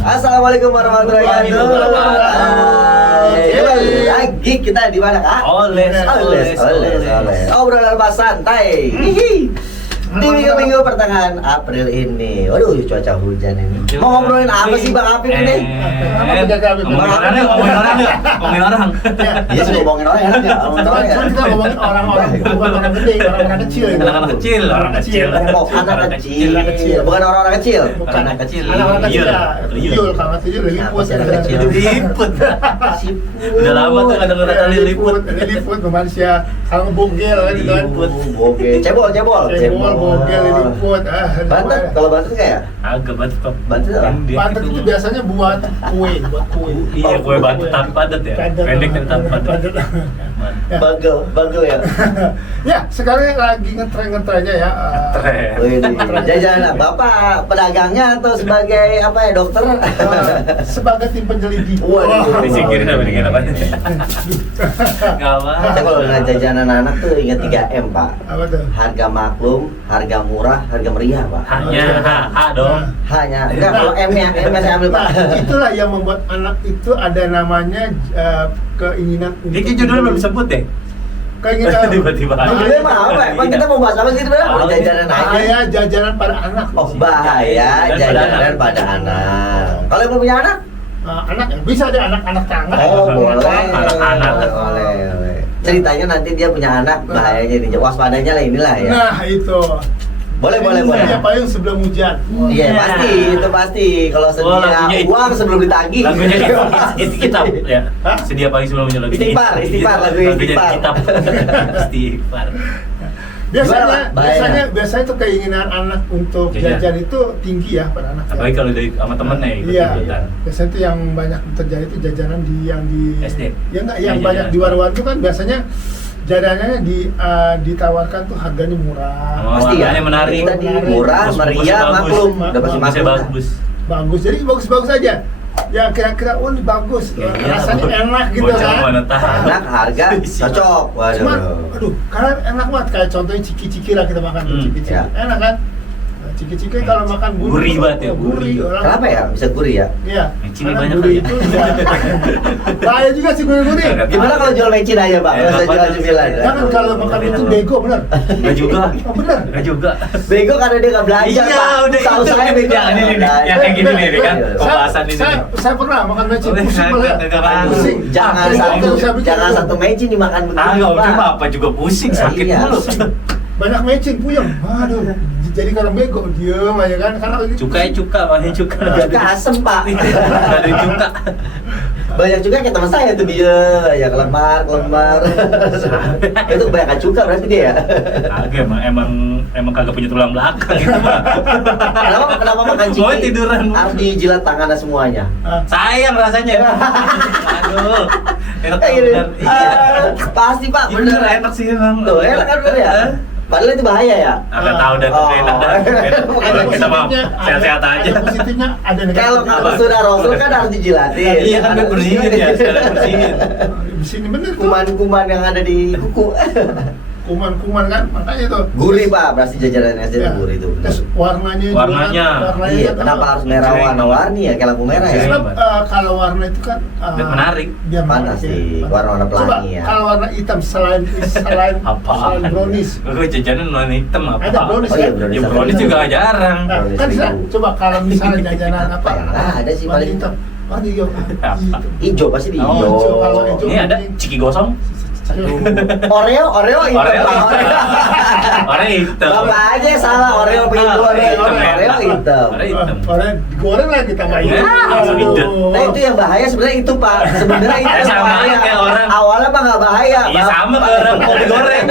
Assalamualaikum warahmatullahi wabarakatuh. Kembali lagi kita di mana kak? Oles. Obrolan pas santai. Di minggu-minggu pertengahan April ini. Waduh, cuaca hujan ini. Mau ngobrolin apa sih Bang Apip ini? Ngomongin orang. Iya sih ngomongin orang enak ya. Kita ngomongin orang-orang, bukan orang gede, orang-orang kecil. Anak kecil. Oh, anak kecil. Bukan orang-orang kecil. Anak kecil. Anak-anak kecil. Tuyul. Kalau tuyul liput. Liput. Udah lama tuh ada kali liput. Liput ke manusia. Kalau bogel gitu kan. Oke, cebol. Bogel liput. Banten, kalau Banten nggak ya? Agak Banten. Banten apa? Banten itu biasanya buat kue. Iya, kue Banten tapi padat ya. Pendek tapi padat. Bagel ya. Ya, sekarang yang lagi ngetren-ngetrennya ya. Jajanan Bapak pedagangnya atau sebagai apa ya dokter? Sebagai tim penyelidik. Waduh. Disingkirin apa nih apa? Enggak Saya kalau dengan jajanan anak tuh ingat 3M Pak. Apa tuh? Harga maklum, harga murah, harga meriah Pak. Hanya H dong. Hanya. Enggak kalau M-nya saya ambil Pak. Nah, itulah yang membuat anak itu ada namanya keinginan untuk. Ini judulnya belum disebut deh. Keinginan. Tiba-tiba. Judulnya mah apa? Pak kita mau bahas apa sih sebenarnya? Jajanan aja. Bahaya jajanan pada anak. Oh bahaya jajanan pada anak. Kalau yang belum punya anak? Anak ya bisa deh anak-anak tangga. Oh boleh. Anak-anak. Boleh. Ceritanya nanti dia punya anak bahayanya ini. Waspadanya lah inilah ya. Nah itu. Boleh. Sedia payung sebelum hujan. Iya pasti, itu pasti. Kalau sedia uang sebelum ditagih. Lagunya itu kitab ya. Sedia pagi sebelumnya lagu. Istighfar, lagu istighfar. Istighfar. Biasanya tuh keinginan anak untuk jajan itu tinggi ya pada anak. Apalagi kalau dari sama temennya ikut iya. ikutan. Biasanya itu yang banyak terjadi itu jajanan yang di SD. Ya enggak, yang banyak di warung-warung itu kan biasanya jajanannya ditawarkan tuh harganya murah. Pasti ya, menarik. Tadi murah, meriah, maklum. Udah pasti masih bagus. Bagus, jadi bagus-bagus aja. Ya kira-kira ini bagus, rasanya enak gitu kan. Enak, harga cocok. Waduh. Cuman, aduh, karena enak banget kayak contohnya ciki-ciki lah kita makan ciki-ciki. Ya. Enak kan? Nah, ciki-ciki kalau makan gurih banget ya, gurih. Kenapa ya bisa gurih ya? Iya. Mecin banyak gurih aja. itu bahaya juga sih gurih-gurih. Gimana kalau jual mecin aja Pak? Kalau saya jual cemilan. Jangan kalau makan itu bego bener. Enggak juga. Oh bener. Enggak juga. Bego karena dia nggak belajar Iya, Pak. udah. Tahu saya bego. Yang ini nih, yang kayak gini nih kan. Pembahasan ini. Saya pernah makan mecin, pusing malah. Pusing. Jangan satu mecin dimakan begitu Pak. Cuma apa juga pusing, sakit mulu. Banyak mecin puyeng. Waduh. Jadi kalau bego diem aja kan karena Cuka banyak cuka. Cuka asem Pak. Ada cuka. Banyak juga kayak teman saya tuh dia ya kelembar. Itu kebanyakan cuka berarti dia ya. Kagak emang kagak punya tulang belakang gitu mah. Kenapa makan ciki? Mau tiduran. Harus dijilat tangannya semuanya. Sayang rasanya. Aduh. Enak bener. Pasti Pak, bener Enak sih emang. Tuh, enak kan bener ya? Padahal itu bahaya ya? Agak tahu dan enak dah. Kita mau sehat-sehat aja. Ada positifnya, ada Kalau negatifnya. sudah Rasul kan harus dijilatin. Iya kan bersihin ya, sekarang bersihin. Di sini bener tuh. Kuman-kuman yang ada di kuku. Kuman-kuman kan, makanya tuh. Gurih Pak, pasti jajanan SD Ya. gurih itu. Terus warnanya Iya, kan, kenapa harus merah warna-warni ya, kayak lampu merah ya? sebab kalau warna itu kan menarik. Dia Panas menarik, sih, ya. warna-warna Coba pelangi ya. kalau warna hitam selain brownies. Gue jajanan warna hitam apa? Ada brownies Oh iya, kan? brownies. Ya brownies juga jarang. Nah, Brownies kan bisa itu. coba kalau misalnya jajanan apa? Ada sih warna paling. hitam. Warna hijau. Apa? Hijau pasti di Oh, hijau. hijau, kalau hijau. Ini ada ciki gosong. Oreo hitam. Warna hitam. Bapak aja yang salah, Oreo begitu, Oreo hitam. Warna hitam. Orang digoreng lah kita main. Iya, langsung hidup. Nah itu yang bahaya sebenarnya itu Pak. Sebenarnya itu yang Sama bahaya. kayak orang. Awalnya Pak nggak bahaya. Iya sama kayak orang kol digoreng.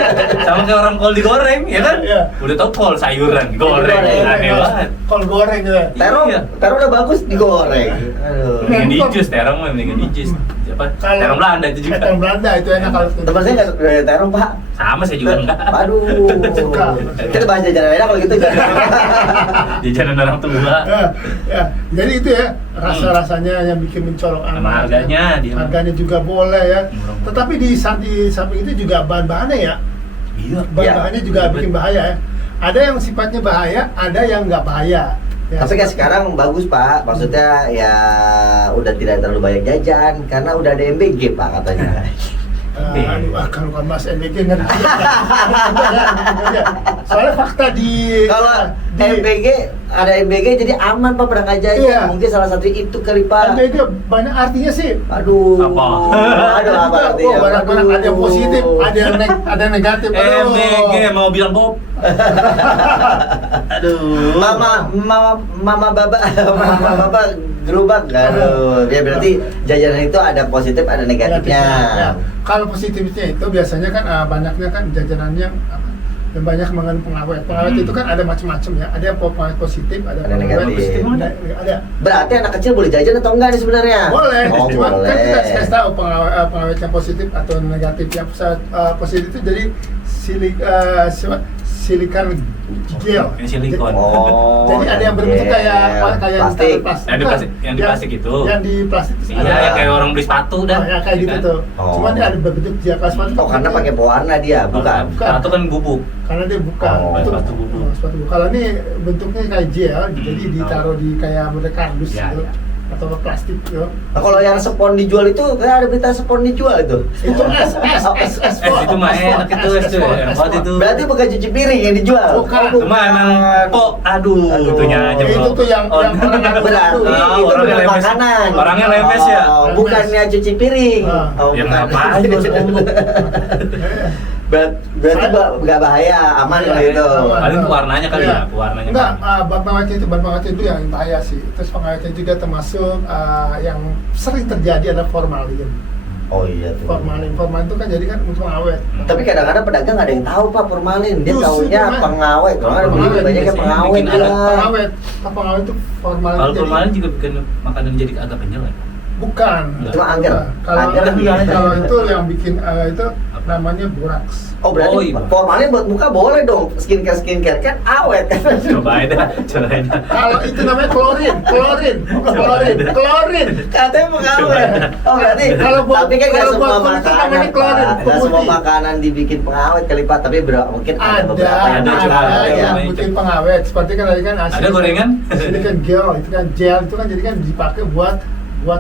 Sama kayak orang kol digoreng, ya kan? Iya. Udah tau kol sayuran digoreng. Aneh banget. Kol goreng gitu. Terong Iya. udah bagus digoreng. Aduh. Mendingan di jus, terong mah mendingan di jus. Apa? Terong Belanda itu juga. Terong Belanda itu enak kalau Teman saya nggak suka terong Pak. Sama saya juga enggak. Aduh. Suka. Kita bahas jajanan enak kalau gitu kan. Jajanan orang tua. Ya, jadi itu ya rasa-rasanya yang bikin mencolok anak. Sama harganya dia. Harganya juga boleh ya. Murah-murah. Tetapi di samping itu juga bahan-bahannya ya. Iya. Bahan-bahannya juga bikin bahaya ya. Ada yang sifatnya bahaya, ada yang nggak bahaya. Ya, Tapi kan sekarang bagus Pak, maksudnya ya udah tidak terlalu banyak jajan karena udah ada MBG Pak katanya. Kalau kan Mas MBG ngerti. Soalnya fakta Kalau MBG ada MBG jadi aman Pak berangkat jajan. Iya. Mungkin salah satu itu kali Pak. MBG banyak artinya sih. Aduh. Apa? Aduh apa artinya? Banyak ada yang positif, ada yang negatif. MBG mau bilang Bob. Aduh. Mama baba gerobak kan. Ya berarti jajanan itu ada positif ada negatifnya. Ya. Kalau positifnya itu biasanya kan banyaknya kan jajanan yang banyak mengandung pengawet. Pengawet itu kan ada macam-macam ya. Ada yang pengawet positif, ada Ada pengawet negatif. ada. Berarti anak kecil boleh jajan atau enggak nih sebenarnya? Boleh. Oh, Cuma boleh. kan kita kasih tahu pengawet yang positif atau negatif. Yang positif itu jadi silikon gel. Ini silikon. Oh. Jadi ada yang berbentuk gel. kayak plastik. Yang di plastik itu. Yang di plastik itu Iya, ya kayak orang beli sepatu dah. ya kayak gitu kan? tuh. Oh. Cuman dia ada berbentuk gel kalau sepatu. Oh, karena pakai pewarna dia, bukan? Sepatu kan bubuk. Karena dia bukan. Oh, Itu sepatu bubuk. sepatu bubuk. Kalau ini bentuknya kayak gel, jadi ditaruh di kayak model kardus Ya, gitu. ya. Atau plastik gitu. Nah, kalau yang spon dijual itu kayak ada berita spon dijual itu. Itu S Itu mah enak itu es tuh. Buat itu. Berarti bukan cuci piring yang dijual. Bukan. Cuma emang kok aduh itunya aja. Itu tuh yang Oh, orang Berarti itu. itu orangnya bukan lemes. makanan. Orangnya lemes ya. Oh, bukannya cuci piring. Oh, Ya bukan. ngapain bos ngomong. Berarti nggak bahaya, aman lah itu. Paling warnanya kali ya, warnanya. Enggak, bahan pengawetnya itu yang bahaya sih. Terus pengawetnya juga termasuk yang sering terjadi adalah formalin. Oh iya tuh. Formalin itu kan jadi kan untuk pengawet. Tapi kadang-kadang pedagang nggak ada yang tahu Pak formalin. Dia Justru taunya itu, Mas. pengawet. Kalau ada Pengawet, banyak yang biasanya pengawet bikin dia. Pengawet itu formalin. Kalau jadi- formalin juga bikin makanan jadi agak kenyal ya. Bukan. Itu agar. Kalau Agar kalau itu yang bikin itu namanya boraks. Oh berarti Oh, iya. formalin buat muka boleh dong. Skincare kan awet kan. Cobain dah, cobain dah. Kalau itu namanya klorin. Katanya pengawet. Oh berarti Kalau buat- tapi kan nggak kalau semua buat kulit itu makanan namanya klorin, Pak. Nggak semua pemutih. makanan dibikin pengawet kali Pak. Tapi mungkin ada beberapa yang ada, dijual, ada, ya. yang bikin pengawet. Seperti kan tadi kan Ada gorengan? Ini kan gel itu kan jadi kan dipakai buat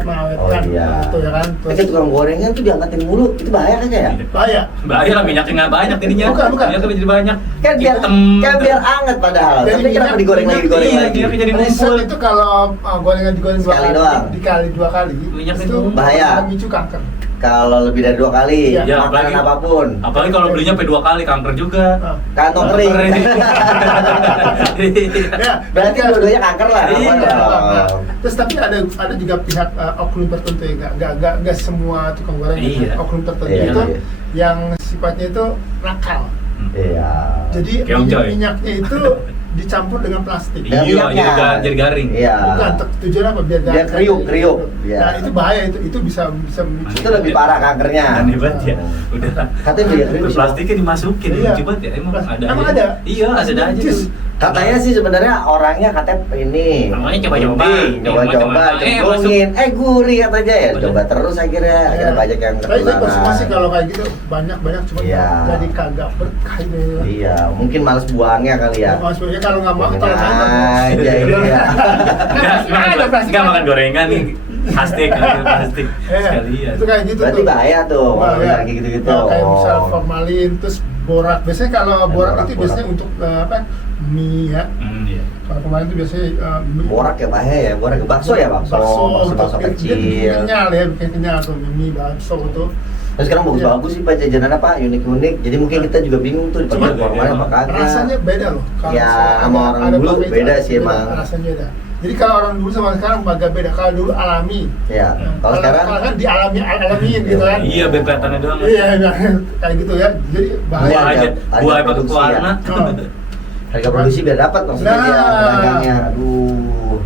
mengawetkan Oh, iya. gitu ya kan. Tapi tukang gorengan tuh diangkatin mulu. Itu bahaya kan ya? Bahaya. Bahaya lah minyaknya nggak banyak jadinya. Bukan. Minyaknya jadi banyak. Kan biar anget padahal. Jadi Tapi kenapa minyak- digoreng lagi iya, minyaknya jadi Riset ngumpul. itu kalau gorengan digoreng Sekali doang. dikali 2 kali Minyaknya itu ngumpul. Bahaya. memicu kanker. Kalau lebih dari 2 kali, Iya. Ya, makanan apapun, Apalagi kalau belinya sampai 2 kali kanker juga. kantong kering. Ya, Berarti kan- dua-duanya kanker lah. Iya. aman dong. Terus tapi ada juga pihak oknum tertentu ya, nggak semua tukang goreng, Iya. oknum tertentu Iya, itu iya. yang sifatnya itu nakal. Iya. Jadi Kayak Om Joy. minyaknya itu dicampur dengan plastik. Dan Iya, minyaknya. jadi garing. Iya. Bukan tujuan apa biar Biar kriuk. Iya. Nah itu bahaya itu bisa memicu. Itu lebih parah kankernya. Aneh banget ya. Udah. Katanya biar kriuk. Plastiknya dimasukin, Iya. lucu banget ya. Emang ada. Emang aja. ada? Iya, ada aja Jis. tuh. Katanya sih sebenarnya orangnya katanya ini. Namanya coba-coba. Coba-coba, cemplungin. Gurih katanya ya. Bener. Coba terus akhirnya banyak yang Tapi saya masih ketularan. kalau kayak gitu banyak cuma Iya. jadi kagak berkah itu. Iya, mungkin males buangnya kali ya. Maksudnya kalau nggak mau Buangin taruh sana. aja iya. Ada plastik. Enggak makan gorengan nih. Plastik, plastik. Iya, Sekalian. itu kayak gitu Berarti tuh. bahaya tuh, kalau Bahaya. kayak gitu-gitu. Ya, kayak misal Oh. formalin, terus borak. Biasanya kalau borak itu borak. biasanya untuk mie ya. Iya. Kalau formalin itu biasanya mie. Borak ya bahaya ya, borak bakso ya bakso Dia kecil. bikin kenyal ya, bikin kenyal tuh mie bakso itu. Terus sekarang bagus-bagus sih Pak jajanan apa unik-unik. Jadi mungkin kita juga bingung tuh di Cuma formal apa kagak. rasanya beda loh. Kalau Ya, misalnya sama orang ada dulu pakai beda itu, sih emang. Rasanya beda. Jadi kalau orang dulu sama sekarang agak beda. Kalau dulu alami. Ya, kalau sekarang kalau kan alamiin gitu kan. Iya, biar kelihatannya doang. Iya, kayak gitu ya. Jadi Buah bahaya. aja, harga buah pakai produksi warna. Oh. harga produksi biar dapat maksudnya Nah. dia pedagangnya. Aduh.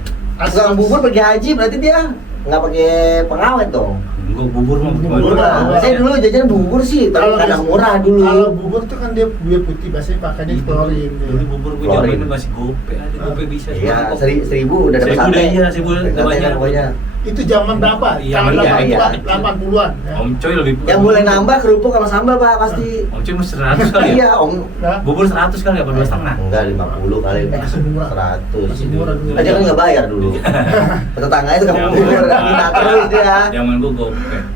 Tukang bubur pergi haji berarti dia nggak pakai pengawet dong. Enggak bubur mah Bubur gimana? mah. Saya dulu jajan bubur sih, tapi kadang biasa- murah dulu. Kalau bubur tuh kan dia putih, biasanya pakainya klorin. Dulu bubur gue Klorin. zaman masih gope, ada gope bisa. Iya, semangkok. 1000 udah dapat 1000 sate. udah iya, 1000 udah Sate kan banyak. pokoknya. itu zaman berapa? Iya, Tahun iya, 80-an ya. Om Coy lebih Yang mulai nambah kerupuk sama sambal Pak pasti. Om Coy mesti 100 kali ya? Iya Om. Nah, Bubur 100 kali apa 2,5? Enggak 50 kali. Masih murah. 100. Masih murah dulu. Aja kan nggak bayar dulu. Tetangganya itu kamu bubur, minta terus dia. Jangan gua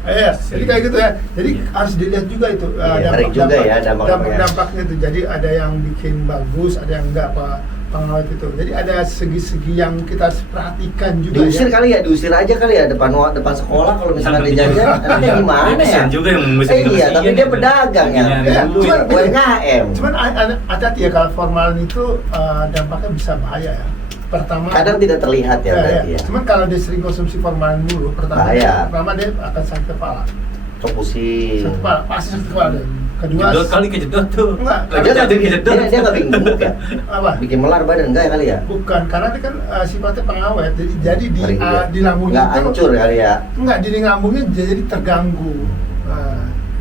Iya, jadi kayak gitu ya. Jadi harus dilihat juga itu Iya, ngeri juga ya dampaknya. dampaknya itu. Jadi ada yang bikin bagus, ada yang enggak apa pengawet itu. Jadi ada segi-segi yang kita harus perhatikan juga Diusir ya. kali ya, diusir aja kali ya depan sekolah kalau misalnya dia jajan. Enaknya gimana ya? Kasian juga yang mesti Iya, tapi dia pedagang ya. Iya, cuman UMKM. Cuman hati-hati ya kalau formalin itu dampaknya bisa bahaya ya. Pertama Kadang tidak terlihat ya berarti ya. Cuman kalau dia sering konsumsi formalin dulu, Bahaya. pertama dia akan sakit kepala. Kok pusing. Sakit kepala, pasti sakit kepala deh. Kedua, Jedot kali kejedot tuh. Enggak. Lagi jadi kejedot. Dia nggak bikin gemuk ya? apa? Bikin melar badan enggak ya kali ya? Bukan, karena dia kan sifatnya pengawet. Jadi di Ngeri juga. di lambungnya Nggak hancur kali ya? Enggak, di lambungnya jadi terganggu.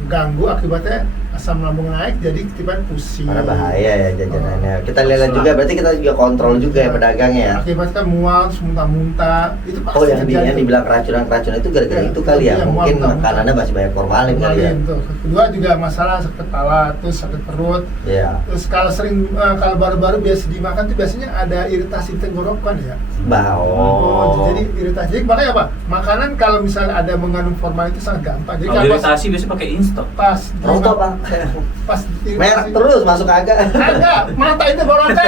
Ganggu akibatnya asam lambung naik, jadi tiba pusing. Karena bahaya ya jajanannya. Kita lihat juga, berarti kita juga kontrol juga ya pedagangnya ya. Akibatnya mual, terus muntah-muntah. Itu pasti Oh yang terjadi. dibilang keracunan itu gara-gara Ya, itu kali ya? iya, Mungkin mual-mual. makanannya masih banyak formalin kali ya? Formalin tuh. Kedua juga masalah sakit kepala, terus sakit perut. Iya. Terus kalau sering kalau baru-baru biasa dimakan tuh biasanya ada iritasi tenggorokan ya. Oh. Jadi iritasi. Jadi makanya apa? Makanan kalau misalnya ada mengandung formalin itu sangat gampang. Jadi Kalau kalau iritasi biasanya pakai instok. pas Rosto Pak. pas Merah terus masuk agak. Agak, mata itu tenggorokan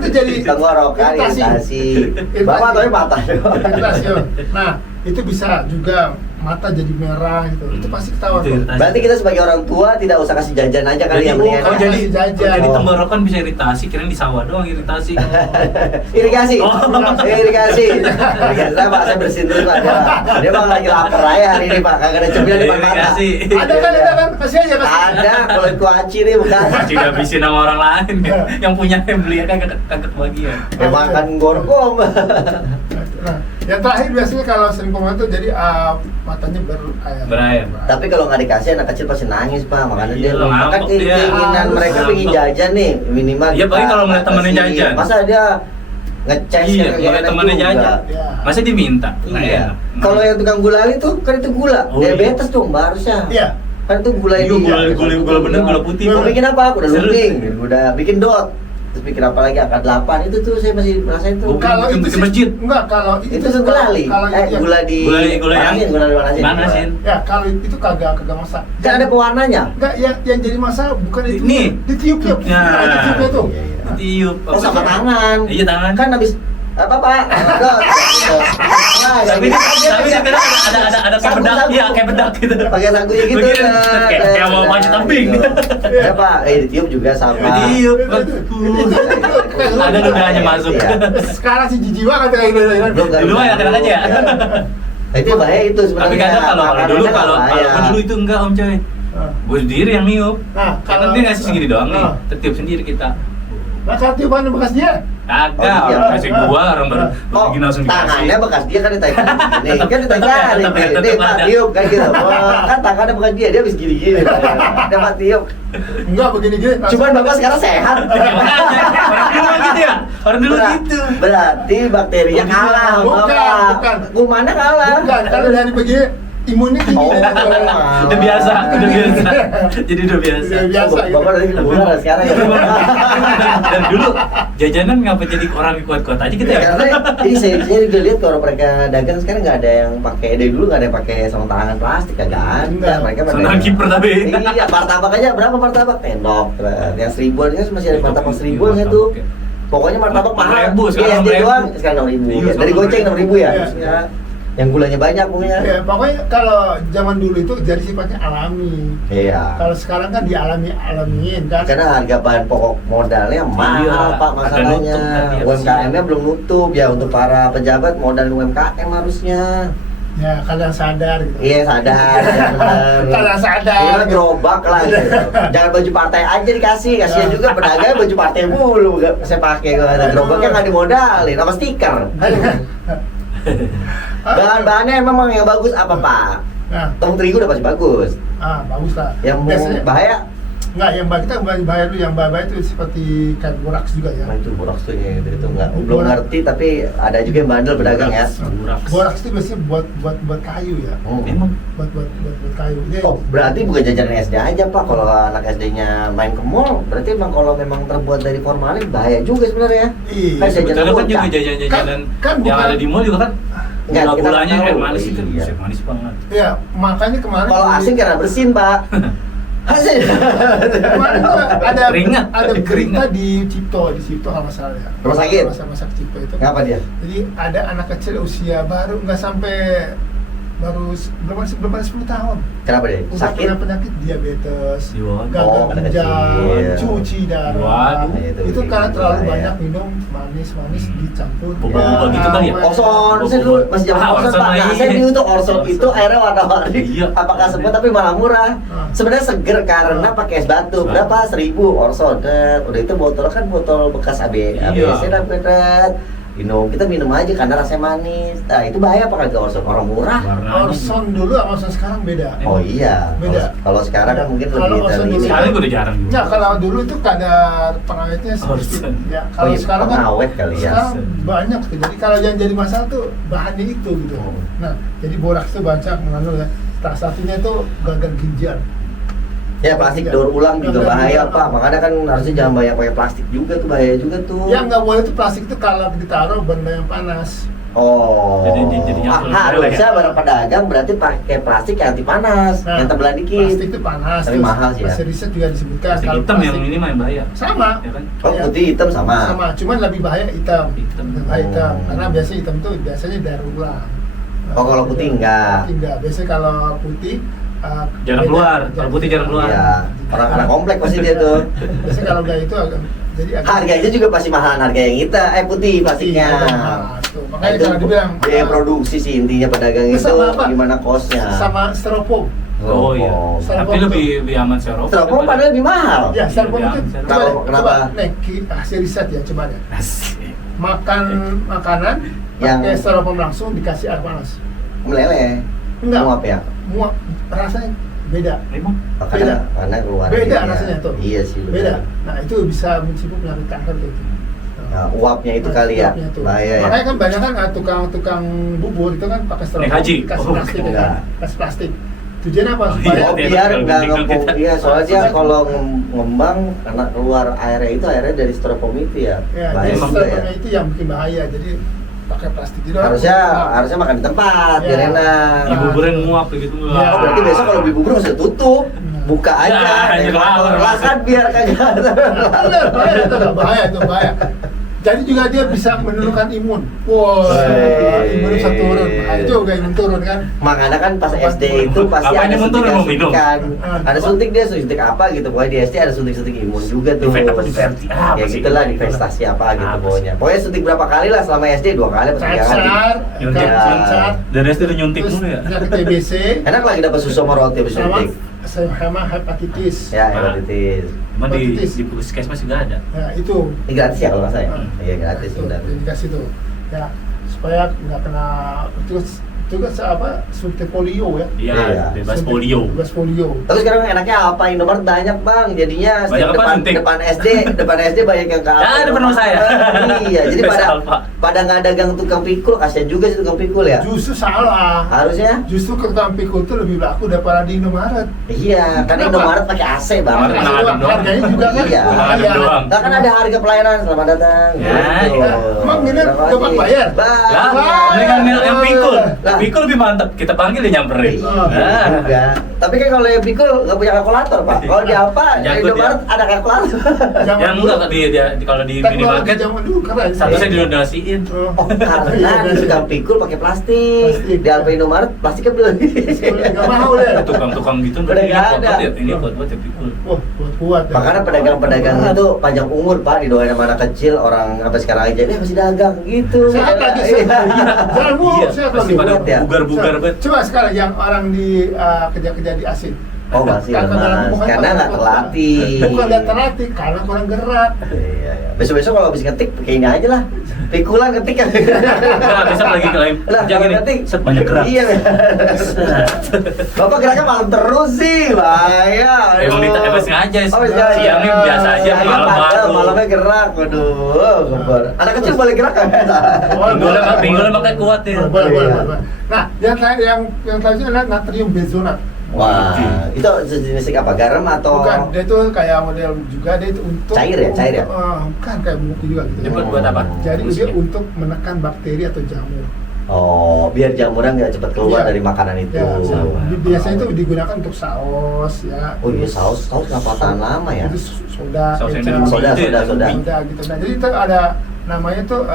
tuh jadi Tenggorokan, iritasi. Bapak tapi mata doang. iritasi. Nah, itu bisa juga mata jadi merah gitu. Itu pasti ketahuan. Itu iritasi. Berarti kita sebagai orang tua tidak usah kasih jajan aja kali ya mendingan. oh, jadi jajan. Jadi Oh. tenggorokan bisa iritasi, kirain di sawah doang iritasi. Irigasi. Oh. Irigasi. Irigasi. Nah, Pak, saya bersihin dulu Pak. Dia Bang lagi lapar aja hari ini Pak. Kagak ada cemilan di depan mata. Irigasi. Ada kan, kasih aja kasih. Ada, kalau kuaci nih bukan. Masih dihabisin sama orang lain. Yang punya yang beli kagak kebagian. Ya makan gorgom. Nah, yang terakhir biasanya kalau sering formalin itu jadi matanya berair. Berair. Tapi kalau nggak dikasih anak kecil pasti nangis Pak. Makanya dia Iya, kan ngambek dia. keinginan mereka pengen jajan nih minimal. Iya, apalagi kita kalau ngeliat temennya kasih. jajan. Masa dia ngecas Iya, kayak ngeliat enak temennya juga. jajan. Iya. Masa diminta? Nah, Iya. ya. Kalau yang tukang gulali tuh kan itu gula, Oh, iya. diabetes dong Mbak, harusnya. Iya. Kan itu gula Iya, gula bener, gula putih. Mau bikin apa? Udah Serius. lumping, udah bikin dot. Terus bikin apa lagi angka 8 itu tuh saya masih merasain tuh. Bukan. Kalau bikin itu sih masjid. enggak, kalau Itu tuh gulali. Kalau itu Gula di Gula yang- panasin, gula di panasin. Panasin. ya kalau itu kagak masak. Kan ada pewarnanya. Enggak, yang jadi masalah bukan itu. Nih. Ditiup-tiup. Ya. Ada tiupnya tuh. Iya, iya. Tiup. Oh sama tangan. Iya, tangan. Kan habis apa Pak? Dot. Nah, Tapi gitu. tapi dia bilang ada kayak bedak, Sagu-sagu. iya kayak bedak gitu. Pakai sagunya gitu. Begini, Dot. kayak mau panjat tebing. Ya Pak, ditiup juga sama. Tiup. Ada ludahnya masuk. Iya. Sekarang si jijik banget kayak gitu. Belum kan? Dulu mah ya tenang aja. Nah, itu bahaya itu sebenarnya. Tapi kadang kalau Makanannya dulu nggak kalau bahaya. dulu itu enggak Om Coy. Gue sendiri yang niup. Nah, Karena kalau- dia ngasih segini doang nih. Nah. Tiup sendiri kita. Nah, kalau tiupan bekas dia. Kagak, Oh, iya. orang kasih gua orang baru Oh, begini langsung tangannya dikasih. bekas dia kan ditarik nih, kan ditarik Tetep ya, nih, tetep Pak ada. tiup kan gitu. Wah, kan tangannya bekas dia habis gini-gini. Dia Pak tiup. Enggak begini-gini. Cuman Bapak sekarang sehat. Orang dulu gitu ya? Orang dulu gitu. Berarti bakterinya kalah, Bukan, Bapak. bukan. Kumannya kalah. Bukan, kalau dari begini imunnya tinggi. Oh, Udah biasa, udah biasa. Jadi udah biasa. Udah biasa. Bapak dari bulan sekarang ya. Dan dulu jajanan ngapa jadi orang kuat-kuat aja gitu ya? Karena ini saya juga lihat kalau mereka dagang sekarang nggak ada yang pakai, dari dulu nggak ada yang pakai sarung tangan plastik, kagak ada. Enggak. Mereka Sarung tangan kiper tapi. Iya, martabak aja berapa martabak? Tendok. Yang 1000-an kan masih ada martabak 1000-an kan tuh. Pokoknya martabak mahal. 6.000, sekarang Iya, SD 6.000. doang sekarang 6.000. Iya, Dari goceng 6.000 ya. Iya. Maksudnya yang gulanya banyak pokoknya. Ya, pokoknya kalau zaman dulu itu jadi sifatnya alami. Iya. Kalau sekarang kan dialami-alamin kan. Karena harga bahan pokok modalnya mahal Iya, Pak ada masalahnya. nutup nanti atasnya. UMKM-nya belum nutup ya, untuk para pejabat modal UMKM harusnya. Ya, kalian sadar gitu. Iya sadar, ya bener. Kalian sadar. Iya gerobak lah gitu. Jangan baju partai aja dikasih, kasihan juga pedagang baju partai mulu gak saya pakai, kalau ada gerobaknya nggak dimodalin, sama stiker. Bahan-bahannya emang yang bagus apa Pak? Nah, Tepung terigu udah pasti bagus. bagus lah. Yang Biasanya bahaya Enggak, yang kita bayar dulu, yang bayar itu seperti kayak boraks juga ya. Nah itu boraks tuh ya, itu nggak belum Boraks. ngerti tapi ada juga yang bandel pedagang ya. Boraks itu biasanya buat kayu ya. Memang Buat kayu. Dia, Oh berarti bukan jajanan SD aja Pak, kalau anak SD-nya main ke mall, berarti emang kalau memang terbuat dari formalin bahaya juga sebenarnya. Iya. Kan jajanan sebetulnya kan juga bocah. jajan-jajanan Kan yang bukan- ada di mall juga kan Nggak, kita gula-gulanya tahu. air manis itu Iya. buset, manis banget. Iya, makanya kemarin Kalau asin karena bersin Pak. Asin. kemarin tuh ada Keringat. ada berita Keringat. di Cipto kalau nggak salah ya. Rumah sakit? Rumah sakit Cipto itu. Ngapa dia? Jadi ada anak kecil usia baru nggak sampai belum ada 10 tahun. Kenapa dia? Udah Sakit? kena penyakit diabetes, Iya. gagal Oh, anak ginjal, kecil. cuci darah. Waduh. Itu karena terlalu bahaya. banyak minum manis dicampur. Boba-boba gitu kali ya? Orson, saya dulu masih zaman Orson Pak. Nah, saya dulu tuh Orson itu airnya warna-warni. Iya. Apakah semua tapi malah murah. Ah. Sebenarnya seger karena pakai es batu. Berapa? 1.000 Orson. Udah itu botol kan botol bekas Iya. ABC dan kita minum aja karena rasanya manis. Nah itu bahaya apa kagak Orson? Orang murah. Warnanya Orson dulu sama Orson sekarang beda. Oh iya. Beda. Kalau sekarang kan mungkin Kalau lebih Orson terlalu dulu- ini. sekarang gue udah jarang juga. Nah, kalau dulu itu kadar pengawetnya sedikit. Orson. Ya, Oh kalau iya, sekarang kan pengawet kali ya. sekarang banyak tuh. Jadi kalau yang jadi masalah tuh bahannya itu gitu. Oh. Nah, jadi boraks tuh banyak mengandung ya. Salah satunya tuh gagal ginjal. Ya plastik daur ulang juga bahaya Pak. Makanya kan harusnya jangan banyak pakai plastik juga tuh, bahaya juga tuh. Yang nggak boleh tuh plastik itu kalau ditaruh benda yang panas. Oh, Jadi harusnya barang pedagang berarti pakai plastik yang anti panas, Nah, yang tebelan dikit. Plastik itu panas. Tapi terus mahal sih ya. hasil riset juga disebutkan Plastik kalau hitam yang plastik- ini mah yang bahaya. sama. Ya kan? Oh Iya. putih hitam sama. Sama, cuman lebih bahaya hitam. Hitam. Lebih bahaya hitam. Oh. Karena biasanya hitam tuh biasanya daur ulang. Oh, kalau putih enggak. Putih enggak. Biasanya kalau putih Jarang beda. keluar. Kalau putih jarang keluar. Iya, orang anak komplek pasti dia tuh. Biasanya kalau enggak itu agak jadi agak Harganya juga pasti mahalan harga yang hitam, putih plastiknya. Tuh, Nah, makanya itu jangan dibilang biaya produksi sih intinya pedagang Itu itu sama apa? gimana kosnya. sama styrofoam. Oh iya. Styrofoam Tapi tuh- lebih aman styrofoam. Styrofoam padahal lebih mahal. Ya, styrofoam Iya, itu styrofoam. coba deh, Kenapa? coba nih hasil riset ya, coba deh. Asik. Makan makanan Yang- pakai styrofoam langsung dikasih air panas. Meleleh. Enggak. Muap ya. Muak rasanya beda. Emang? Makanya karena keluar. Beda rasanya tuh. Iya sih benar. Beda. Nah, itu bisa menciput penyakit kanker gitu. Nah, uapnya itu kali ya. Uapnya tuh. Bahaya ya. Makanya kan banyak kan tukang-tukang bubur itu kan pakai styrofoam, Naik haji. kasih Oh, plastik ya enggak. kan, kasih plastik. Tujuannya apa? Oh, Supaya iya, Oh, dia biar kan nggak gending ngempung. kita. Iya, soalnya Supaya- kalau ngembang karena keluar airnya itu airnya dari styrofoam itu ya. ya, Bahaya jadi emang juga ya. styrofoamnya itu yang bikin bahaya. Jadi pakai plastik itu Harusnya makan di tempat Ya. biar enak. Di buburan muap begitu. Iya. Oh, berarti besok kalau beli bubur harus tutup. Buka aja, Ya, naik nyelawar. motor lah kan biar kagak. Bener, bahaya itu bahaya. Jadi juga dia bisa menurunkan imun. Wow, Wey. imun bisa turun. Nah, itu juga imun turun kan. Makanya kan pas SD itu pasti Apanya ada menurun, mau minum? suntikan. Ah. Ada suntik dia suntik apa gitu. Pokoknya di SD ada suntik-suntik imun juga tuh. Di apa di verti? Apa Ya sih? gitulah divestasi apa gitu Apa pokoknya. Pokoknya suntik berapa kali lah selama SD 2 kali atau 3 kali. Cacar, Nyuntik. cacar, Dari SD udah nyuntik terus mulu ya. penyakit TBC, Enak lagi dapat susu sama roti habis sama suntik. sama hepatitis. Ya, hepatitis. Emang di Hepatitis. puskesmas juga ada. Nah, itu. Ini gratis ya kalau nggak salah ya? Nah, Iya gratis itu, benar. yang dikasih tuh. Ya, supaya nggak kena itu kan apa suntik polio ya. Iya, Iya. bebas Suntik- polio. Bebas polio. Tapi sekarang enaknya apa? Indomaret banyak bang, jadinya Banyak setiap apa, depan, suntik? depan SD banyak yang ke Ya, depan rumah saya. Iya, jadi Best pada Alpha. pada nggak dagang tukang pikul, kasian juga sih tukang pikul ya. Justru salah. Harusnya? Justru ketam pikul itu lebih laku daripada di Indomaret. Iya, karena Kenapa? Indomaret pakai AC bang. Indomaret Harga- ngadem doang. harganya juga kan. Iya. Ngadem doang. Nah, kan ada harga pelayanan selamat datang. Ya, Gitu. iya. Emang ini Terima dapat kasih. bayar? Bang. Lah, Wah. dengan yang pikul. Lah. Pikul lebih mantap. Kita panggil dia nyamperin. Iya, Nah. juga. Tapi kan kalau yang pikul nggak punya kalkulator pak. Kalau di apa? Di Nyangkut Indomaret ada kalkulator. Zaman Yang dulu, enggak kalau di teknologi minimarket zaman dulu keren. satu saya didonasiin. Oh, Oh, karena di tukang pikul pakai plastik. Plastik. Di Alfa Indomaret plastiknya belum. Nggak mau deh. Tukang-tukang gitu Udah berarti nggak ini ada. buat ya, ini buat ya pikul. Wah, kuat. Makanya pedagang-pedagang itu panjang umur pak, didoain sama anak kecil, orang sampai sekarang aja dia masih dagang gitu. Sehat lagi, Iya. sehat. Jangan mulu, Iya, sehat pasti lagi. pada Kuat ya. bugar-bugar banget. Coba sekarang yang orang di kerja-kerja di asing, Oh masih Kakak dalam lemas, bukan karena nggak terlatih. Bukan nggak terlatih, karena kurang gerak. Iya, iya. Besok-besok kalau habis ngetik pakai ini aja lah. Pikulan ngetik kan. Nah, besok lagi ke lain. Lah, Jangan kalau nih. ngetik Set banyak gerak. Iya. Bapak geraknya malam terus sih, bahaya. Emang sengaja. Oh, sengaja. Siangnya biasa aja, Siangnya malam padahal baru. malamnya gerak. Waduh, kembar. Anak kecil boleh gerak kan? Pinggulnya makanya kuat ya. Boleh. Nah, yang selanjutnya adalah natrium benzonat. Wah, itu jenis apa? Garam atau? Bukan, dia itu kayak model juga, dia itu untuk Cair ya? Cair ya? Bukan, kayak buku juga gitu. Dia buat apa? Jadi dia Fungsinya? untuk menekan bakteri atau jamur. Oh, biar jamurnya nggak cepat keluar Iya. dari makanan itu. Ya, biasanya itu digunakan untuk saus ya. Oh iya, saus nggak tahan lama ya? Itu soda, Saus yang kecap, dari Soda gitu. Nah, jadi itu ada namanya tuh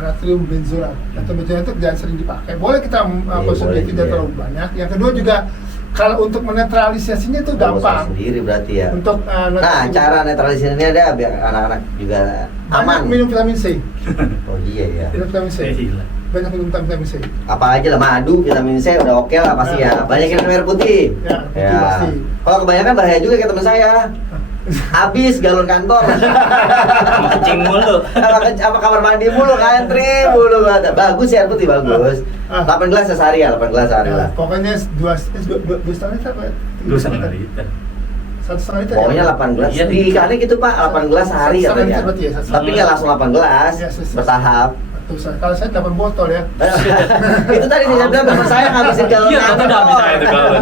natrium benzonat. Natrium benzonat itu jangan sering dipakai. Boleh kita Iya, konsumsi boleh, tidak iya. terlalu banyak. Yang kedua juga kalau untuk menetralisasinya itu Bawa gampang. sendiri berarti ya. Untuk Nah, cara netralisasinya ada biar anak-anak juga aman. banyak minum vitamin C. Oh iya ya. Minum vitamin C. Gila. Banyak minum vitamin C. Apa aja lah, madu, vitamin C udah oke lah pasti ya. Banyakin minum air putih. Ya, itu pasti. Kalau kebanyakan bahaya juga kayak teman saya. Habis galon kantor. Sama kencing mulu. Apa kamar mandi mulu, antri mulu. Bagus ya air putih bagus. 8 gelas sehari ya, 8 gelas sehari Ya, lah. pokoknya dua setengah liter apa? 2,5 liter. 1,5 liter. Pokoknya 8 gelas. Iya, Di ikannya gitu Pak, 8 gelas sehari Setengah katanya. liter berarti ya, setengah Tapi nggak langsung 8 gelas, Iya, bertahap. Tuh, kalau saya 8 botol ya. Itu tadi saya bilang teman saya ngabisin galon Iya, tapi udah bisa itu galon.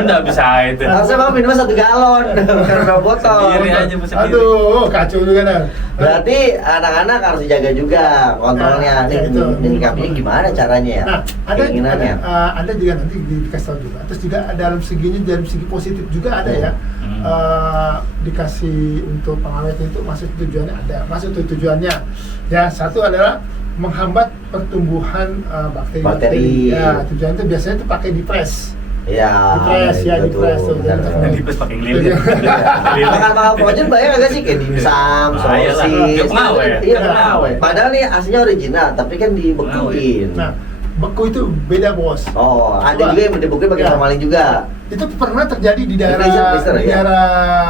Udah bisa itu. Harusnya Bapak minum 1 galon, bukan berapa botol. Sendiri aja Bu, sendiri. Aduh, kacau juga dah. Berarti anak-anak harus dijaga juga kontrolnya. Nah, Nih, ya, itu. menyikapinya gimana caranya ya? Nah, Keinginannya. ada juga nanti dikasih tahu juga. Terus juga dalam segi positif juga ada ya. Dikasih untuk pengawet itu masuk tujuannya ada. Masuk tujuannya. Ya, satu adalah menghambat pertumbuhan bakteri. Ya, tujuan itu biasanya itu pakai dipres. Iya. Dipres, ya, itu dipres tuh. benar. Yang dipes pakai ngelilin. Makan pojen bayar agak sih kayak dimsum, Bahaya lah. sosis. Kayak pengawet. Iya, pengawet. Padahal nih aslinya original, tapi kan dibekuin. Nah, beku itu beda bos. Oh, ada juga yang dibekuin pakai Ya. formalin juga. Itu pernah terjadi di daerah Freezer, di ya? daerah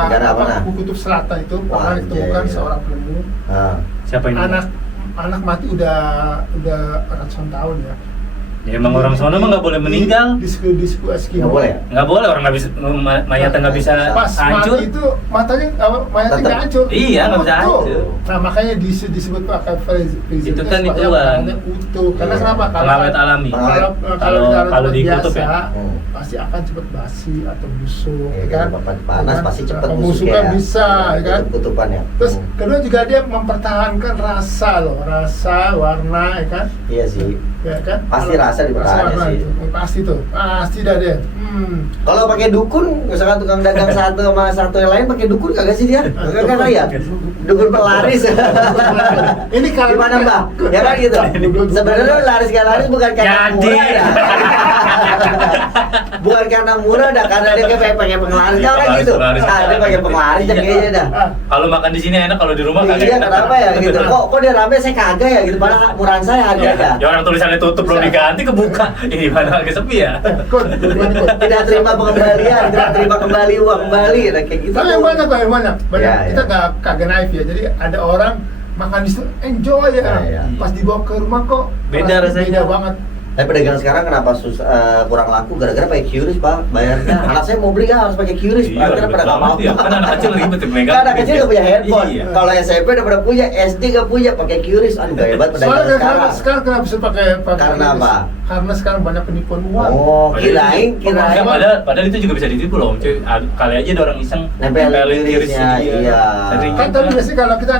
Negara mana? Kutub Selatan itu Wah, pernah ditemukan iya. seorang penemu Ah. Siapa ini? anak mati udah ratusan tahun ya. Ya emang orang sono mah nggak boleh meninggal. Di suku Nggak Eskimo. boleh ya? Nggak boleh, orang nggak bisa, mayatnya nggak bisa Pas hancur. mati itu matanya mayatnya Tetep. nggak hancur. Iya, nggak bisa Utuh. hancur. Nah makanya disebut pakai freezer Itu kan supaya ituan. makanannya utuh. Karena Iya. kenapa? Pengawet alami. Kalau dikutup ya. Pasti akan cepat basi atau busuk, Iya, kan? kan panas pasti cepat busuk busuk ya. kan bisa, ya kan? Kutupan ya. Terus kedua juga dia mempertahankan rasa loh, rasa, warna, ya kan? Iya sih. Ya kan? Pasti rasa dipertahankan warna sih. itu. Pasti tuh, pasti dah dia. Kalau pakai dukun, misalkan tukang dagang satu sama satu yang lain pakai dukun kagak sih dia? Kagak kan ya? Dukun pelaris. Ini kalau Gimana Mbak? Ya kan gitu. Sebenarnya laris gak laris bukan karena Jadi. murah ya. Bukan karena murah dah, karena dia kayak pakai penglaris. Dia orang gitu. Penglaris. Ah, dia pakai penglaris Iya. kayaknya dah. Kalau makan di sini enak, kalau di rumah kagak Iya, enak. kenapa ya gitu? Kok dia rame saya kagak ya gitu. Padahal murahan saya harganya. Ya orang tulisannya tutup belum diganti kebuka. Ini mana lagi sepi ya? Kod, Tidak terima pengembalian, tidak terima kembali uang kembali, nah, kayak gitu. tapi yang banyak kok, yang banyak. Ya, Kita ya. nggak kagak naif ya. Jadi ada orang makan di situ enjoy ya. Ya, ya. Pas dibawa ke rumah kok Beda rasanya. Beda banget. Tapi pedagang sekarang kenapa kurang laku gara-gara pakai QRIS Pak bayarnya. Anak saya mau beli kan harus pakai QRIS. Iya, Akhirnya ribet pada nggak mau. banget ya. Kan anak kecil ribet ya megang. Kan anak kecil nggak punya handphone. Iya. Kalau SMP udah pada punya, SD nggak punya, pakai QRIS. Aduh gaya banget pedagang Soalnya sekarang. sekarang kenapa bisa pakai Karena QRIS? apa? Karena sekarang banyak penipuan uang. Oh, kirain. Ya, padahal itu juga bisa ditipu loh. Cuy. Kali aja ada orang iseng Nempelin QRIS-nya. iya. Sering. Kan tapi biasanya kalau kita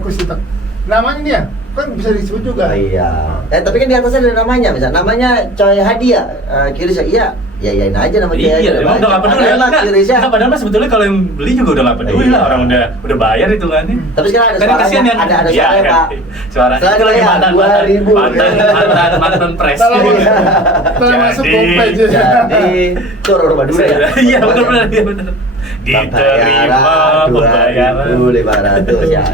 kursi tak namanya dia kan bisa disebut juga. Iya. Tapi kan di atasnya ada namanya, misalnya namanya Coy Hadiah, QRIS ya. Iya, iyain aja nama dia. Iya, emang udah nggak peduli ya. QRIS-nya. Nah, padahal mah sebetulnya kalau yang beli juga udah nggak peduli Iya. lah, orang udah bayar hitungannya. Tapi sekarang ada Kan kasihan suaranya, yang ada Iya, suaranya Pak. Suaranya Suaranya itu lagi ya, mantan 2000. mantan pres. Kalau masuk GoPay aja. Jadi itu orang Madura ya. Iya benar iya benar. Diterima pembayaran. 2.500 ya.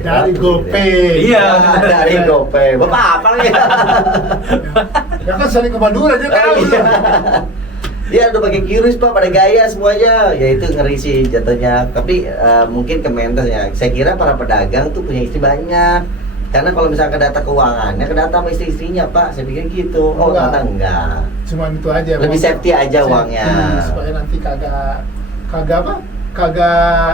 Dari GoPay. Iya. Dari GoPay. Bapak apa lagi? Ya kan sering ke Madura dia tahu. Iya. Dia udah pakai QRIS Pak, pada gaya semuanya. Ya itu ngeri sih jatuhnya. Tapi mungkin ke Kemenkes ya. Saya kira para pedagang tuh punya istri banyak. Karena kalau misalkan ke data keuangannya, ke data sama istri-istrinya Pak, saya pikir gitu. Oh ternyata enggak. Cuma itu aja. Lebih safety aja Safety, uangnya. supaya nanti kagak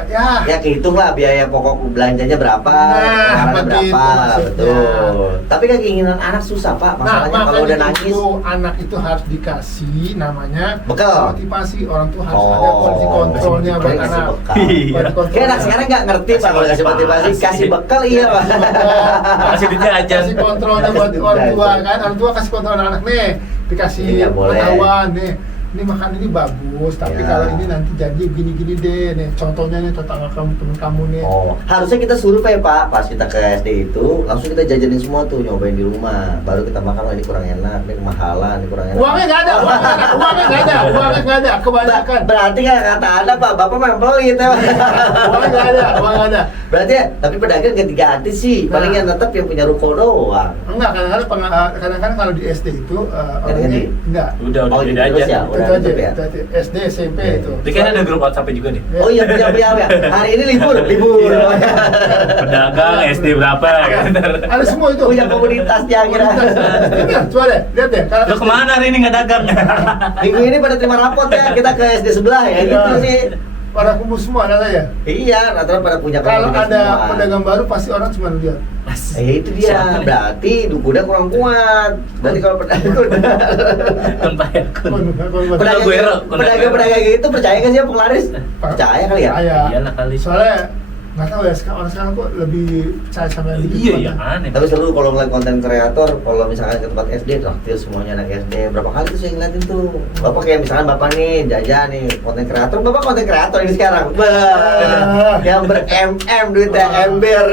ya. Ya kehitung lah biaya pokok belanjanya berapa, Nah, pengeluarannya begitu berapa, maksudnya. betul. Tapi kan keinginan anak susah Pak, masalahnya kalau udah nangis. Anak itu harus dikasih namanya Bekal. motivasi. Orang tuh harus ada quality controlnya buat kasih anak. bekal. Quality control. Kayak anak sekarang nggak ngerti Pak kalau kasih motivasi, kasih bekal iya Pak. Kasih duit jajan. Kasih kontrolnya buat orang tua kan. Orang tua kasih kontrol anak nih, dikasih Ini nggak boleh. pengetahuan nih. Ini makan ini bagus, tapi Ya. kalau ini nanti janji gini-gini deh. Nih contohnya nih tetangga kamu, temen kamu nih. Oh, harusnya kita survei Pak, pas kita ke SD itu langsung kita jajanin semua tuh, nyobain di rumah. Baru kita makan, oh ini kurang enak, ini kemahalan, ini kurang enak. Uangnya nggak ada. Kebanyakan. Berarti kan kata Anda Pak, Bapak memang pelit ya. Uangnya nggak ada. Berarti ya, tapi pedagang ganti-ganti sih. Paling yang tetap yang punya ruko doang. Enggak, kadang-kadang kalau di SD itu orangnya Ganti? enggak. Udah Oh, jadi gitu aja. terus ya? Itu Udah aja, tutup ya? itu aja. SD, SMP Iya, itu. Tapi kan ada grup WhatsApp juga nih. Oh iya, punya ya. Hari ini libur. Pedagang SD berapa kan? Ada semua itu. Punya komunitasnya kira. Lihat, coba deh, lihat deh. Kalau Lo kemana hari ini nggak dagang? Minggu ini pada terima rapot ya, kita ke SD sebelah ya, Iya. gitu sih. pada kumpul semua ada saya. Iya, rata-rata pada punya Kalau komunitas ada semua. pedagang baru pasti orang cuma lihat. Itu dia, berarti dukuda kurang kuat. Berarti kalau pedagang pedagang gitu percaya nggak sih ya penglaris? Percaya kali ya? Iyalah kali. Soalnya nggak tahu ya orang sekarang kok lebih percaya sama yang gitu. Iya, aneh. Tapi seru kalau ngeliat konten kreator, kalau misalkan ke tempat SD, traktir semuanya anak SD. Berapa kali tuh saya ngeliatin tuh. Bapak kayak misalkan bapak nih jajan nih konten kreator, bapak konten kreator ini sekarang. Yang ber-MM duitnya ember.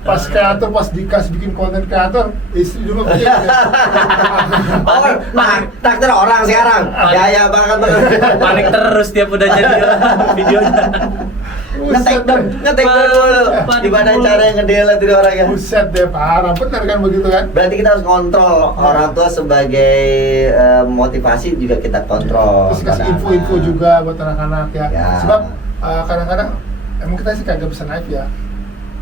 Pas kreator, pas dikasih bikin konten kreator, istri dulu begini. Oh, nah, traktir orang sekarang. Gaya banget. Panik terus tiap udah jadi videonya. Nge-take down dulu. Gimana cara yang ngedelete itu orangnya? Buset deh, parah. Bener kan begitu kan? Berarti kita harus kontrol orang tua sebagai motivasi juga kita kontrol. Terus kasih pada info-info anak. juga buat anak-anak ya. Ya. Sebab kadang-kadang emang kita sih kagak bisa naik ya.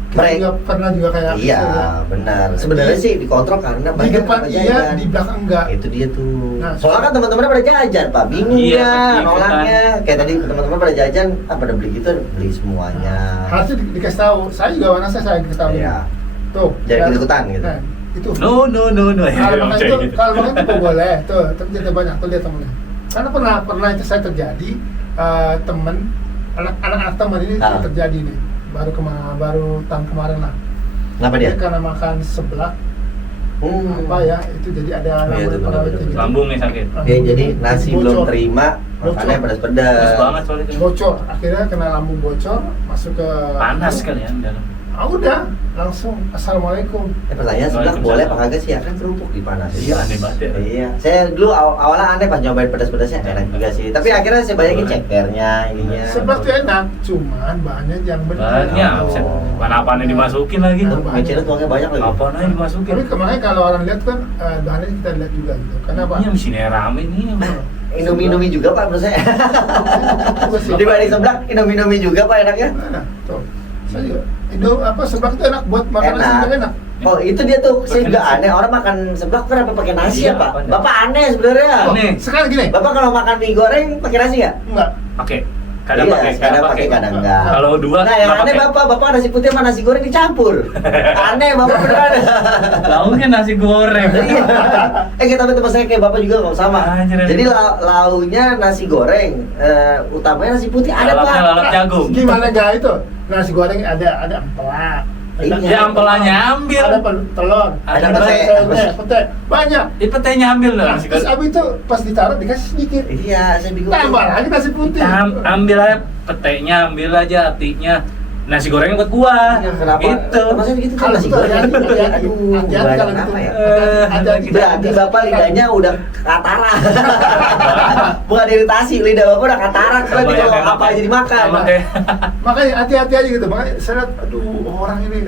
Kita Baik. juga pernah juga kayak Iya, gitu, ya. benar. Sebenarnya sih dikontrol karena Di banyak depan yang iya, jajan. di belakang enggak. Itu dia tuh. Nah, Soalnya kan teman-temannya pada jajan, Pak. Bingung Iya, ya begitu nolaknya. Kayak tadi teman-teman pada jajan, pada beli gitu, beli semuanya. Harusnya dikasih tahu. Saya juga warna saya dikasih tahu. Iya. Tuh. Jangan kan? ikut-ikutan gitu. Nah, itu. No. Kalau makan itu, Gitu. kalau makan itu boleh. Tuh, tapi kita banyak tuh lihat temennya. Karena pernah itu saya terjadi temen anak-anak teman ini terjadi nih. Baru tahun kemarin lah. Kenapa dia? Karena makan seblak apa ya itu jadi ada Oh, iya, itu pengawet benar-benar. gitu. Lambung nih sakit. Oke, jadi nasi belum Bocor. terima, makannya Bocor. pedas-pedas. Panas banget soalnya itu. Bocor, akhirnya kena lambung bocor, masuk ke Panas kali ya di dalam. Udah langsung assalamualaikum. Pertanyaan sebelah boleh apa kagak sih ya kan kerupuk dipanasin. Iya, aneh banget ya. Iya, saya dulu awalnya aneh pas nyobain pedas-pedasnya enak juga sih. Tapi akhirnya saya banyakin cekernya ininya. Seblak tuh enak, cuman bahannya yang benar. Banyak, Oh. buset. Mana-apanya dimasukin lagi. Itu mencret uangnya banyak lagi. Apaan aja dimasukin. Tapi kemarin kalau orang lihat kan bahannya kita lihat juga gitu. Kenapa? Ini mesinnya rame nih. Indomie juga Pak menurut saya. Juga sih. Dibanding seblak, Indomie juga Pak enaknya. Enak, tuh. Saya juga. Seblak itu enak buat makan nasi juga enak. Oh itu dia tuh, saya Pakai juga nasi. aneh orang makan seblak kenapa pakai nasi Iya, ya Pak? apanya? Bapak aneh sebenarnya. Aneh. Sekarang gini, Bapak kalau makan mie goreng pakai nasi nggak? enggak. Pakai. Kadang Iya, pakai, kadang pakai, kadang enggak. Kalau dua Nah yang nggak aneh pakai. bapak nasi putih sama nasi goreng dicampur. Aneh bapak beneran. Lauknya nasi goreng. Iya. Kita teman saya kayak bapak juga kok sama. Anjir, Jadi launya nasi goreng, utamanya nasi putih ada Lalapnya Pak. lalap jagung. Gimana enggak itu? Nasi goreng ada empelak. Iya. Ya ampelanya ambil. Ada telur, Ada pete, banyak. Itu petenya ambil loh nasi Terus goreng. abis itu pas ditaruh dikasih sedikit. Iya, saya bingung. Tambah lagi nasi putih. Ambil aja petenya, ambil aja hatinya. Nasi gorengnya buat gua. Ya, kenapa? Gitu. Maksudnya gitu kan Kalau nasi itu goreng. hati-hati, Aduh, hati-hati banyak kalau apa gitu. ya? Hati-hati. Berarti bapak lidahnya udah katarak. Bukan iritasi, lidah bapak udah katarak. Berarti Banyak kalau yang apa makan. aja dimakan. Sama kayak Makanya hati-hati aja gitu. Makanya saya lihat, aduh orang ini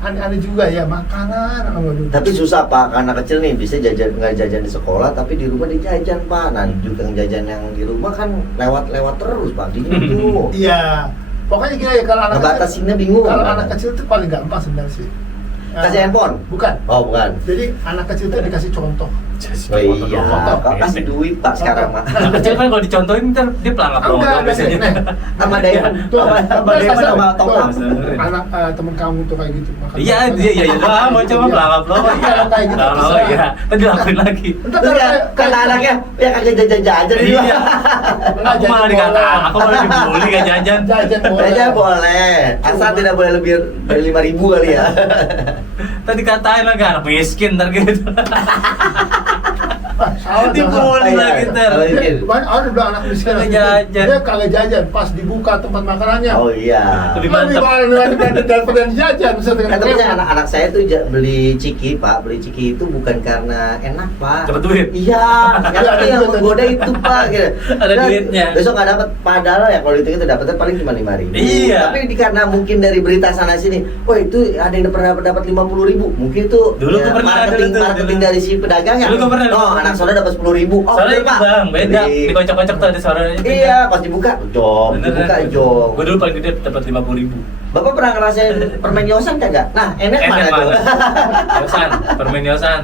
aneh-aneh juga ya makanan. Aduh. Tapi susah Pak, anak kecil nih bisa nggak jajan di sekolah, tapi di rumah dijajan Pak. Nah juga jajan yang di rumah kan lewat terus Pak, di itu. Iya, pokoknya gini ya kalau anak ngebatasinnya bingung. Kalau anak kecil itu paling gampang sebenarnya sih. Kasih handphone? Bukan. Oh bukan. Jadi anak kecil itu dikasih contoh. Oh iya, kok kasih duit Pak sekarang Pak. Anak kecil kan kalau dicontohin ntar dia pelangap-pelangap biasanya. Sama Dayan, sama Dayan sama top up. Anak temen kamu tuh kayak gitu. Iya, iya lah, mau coba pelangap-pelangap. Iya, kayak gitu. Oh iya, tadi lakuin lagi. Karena anaknya ya kagak jajan-jajan Iya. Aku malah dikata, aku malah dibully gak jajan. Jajan boleh, asal tidak boleh lebih dari 5.000 kali ya. Tadi katain lagi anak miskin ntar gitu. Salah Dibully lagi ntar. Banyak orang bilang anak miskin Kagak jajan. Dia kagak jajan pas dibuka tempat makanannya. Oh iya. Lebih Lebih mantap. mahal daripada jajan. Tapi anak saya tuh beli ciki Pak, beli ciki itu bukan karena enak Pak. Dapat duit. Iya, itu yang menggoda itu Pak. Gitu. Ada duitnya. Besok nggak dapat, padahal ya kalau itu dapatnya paling cuma 5.000. Iya. Tapi karena mungkin dari berita sana sini, wah itu ada yang pernah dapat 50.000. Mungkin itu Dulu gua pernah ada marketing dulu. dari si pedagangnya. Dulu gua pernah. Oh, anak saudara dapat 10.000. Oh, Soalnya beli, Pak. bang, beda. Beli. Dikocok-kocok tuh ada suaranya. Iya, pas dibuka, jom. Dibuka, jom. Gue dulu paling gede dapat 50.000. Bapak pernah ngerasain permen yosan kagak? Nah, enak mana tuh? Yosan, permen Yosan.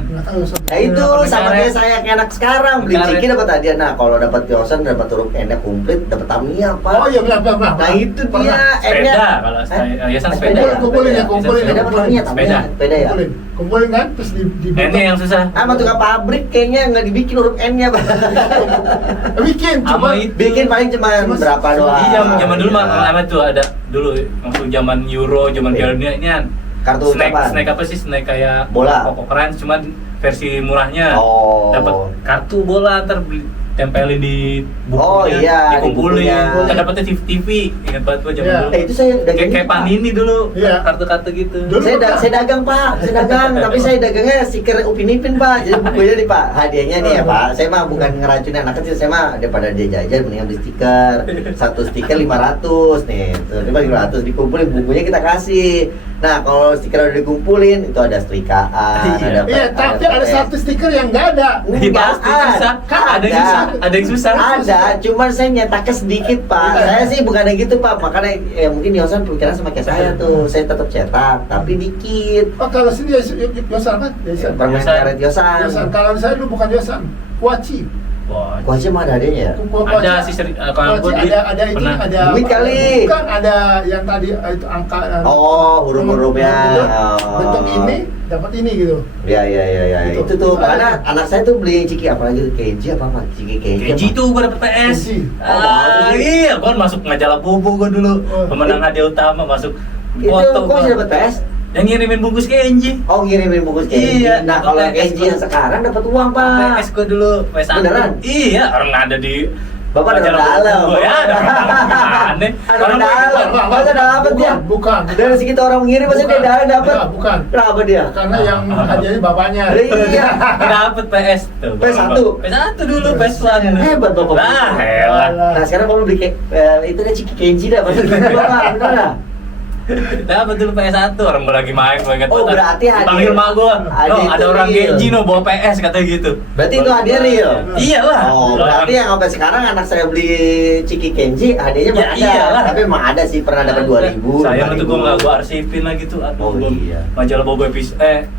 Ya itu Permen sama karet. kayak saya yang enak sekarang, beli Karet. ciki dapat hadiah. Nah, kalau dapat yosan dapat huruf enak komplit, dapat Tamiya, Pak. Oh iya benar. Nah, itu dia Sepeda kalau Yosan sepeda. Kumpulin ya, kumpulin. Sepeda apa Tamiya? Sepeda. Sepeda ya. Kumpulin kan terus di N-nya yang susah. Sama tukang pabrik kayaknya nggak dibikin huruf N-nya, Pak. bikin Sama cuma itu. Bikin paling cuma berapa doang. Iya, zaman dulu mah Iya. lama tuh ada dulu waktu zaman Euro, zaman Iya. Piala Dunia ini kan. Kartu ucapan. Snack apa sih? Snack kayak Bola. Koko Crunch cuman versi murahnya. Oh. Dapat kartu bola ntar tempelin di bukunya, Oh, iya, dikumpulin. di bukunya. Kan dapetnya TV. Ingat banget gua zaman Iya. dulu. Itu saya dagang Kayak Panini dulu, Iya. kartu-kartu gitu. Dulu Saya dagang Pak, saya dagang, tapi saya dagangnya stiker Upin Ipin Pak. Jadi bukunya nih Pak, hadiahnya nih ya Pak. Saya mah bukan ngeracunin anak kecil, saya mah daripada dia jajan mendingan beli stiker. Satu stiker 500 nih, terus 500 dikumpulin bukunya kita kasih. Nah kalau stiker udah dikumpulin itu ada setrikaan, Iya. Iya, tapi ada satu stiker yang nggak ada. Iya, pasti susah. Kan ada yang susah, ada yang susah. Ada, cuman saya nyetaknya sedikit Pak. Iya. Saya sih bukan yang gitu Pak, makanya ya mungkin Yosan pikiran sama kayak saya tuh. Saya tetap cetak, tapi dikit. Oh kalau sini Yosan apa? Yosan. Permen Yosan. karet Yosan. Yosan. Kalau saya dulu bukan Yosan, Kuaci. Wah, Wah, sih mah ada adanya ya? ada sih kalau gua ada itu pernah. ada Duit kali. bukan ada yang tadi itu angka Oh, huruf-hurufnya. bentuk ini dapat ini gitu. Ya. Gitu. Itu tuh karena anak saya tuh beli ciki apalagi Kenji apa Ciki Kenji. Keji tuh gua dapet PS. Keji. Iya, gua masuk majalah Bobo gua dulu. Oh. Pemenang hadiah utama masuk Itu foto. kok gua. bisa dapat PS? Yang ngirimin bungkus Kenji. Oh, ngirimin bungkus Kenji. Iya, Nah, dapat kalau PS Kenji gua. yang sekarang dapat uang, Pak. PS gua dulu, PS aku. Beneran? Iya, orang ada di Bapak ada majalah dalam. Bobo. Ya, ada orang aneh. Ada Orang dalam. Masa dapat dia? Bukan. Dari segitu orang mengirim masa dia dapat. Enggak, bukan. Kenapa dia? Karena yang hadiahnya bapaknya. Iya. dapet PS tuh. PS1. PS1 dulu, PS One. Hebat Bapak. Lah, helah. Nah, sekarang Bapak beli itu dia Ciki Kenji dah. Bapak bener dah. Dapat dulu PS1, orang gua lagi main, gua ingat Oh, banget. berarti hadiah. Panggil mak gua. Hadiah No, itu ada orang real. Genji no bawa PS katanya gitu. Berarti itu hadiah real? Iyalah. Oh, berarti yang sampai sekarang anak saya beli Ciki Kenji hadiahnya Ya, ada. iyalah. Tapi emang ada sih pernah dapat 2.000. Saya 5.000. tuh gua nggak gua arsipin lagi tuh. Aduh, Oh, gua iya. majalah Bobo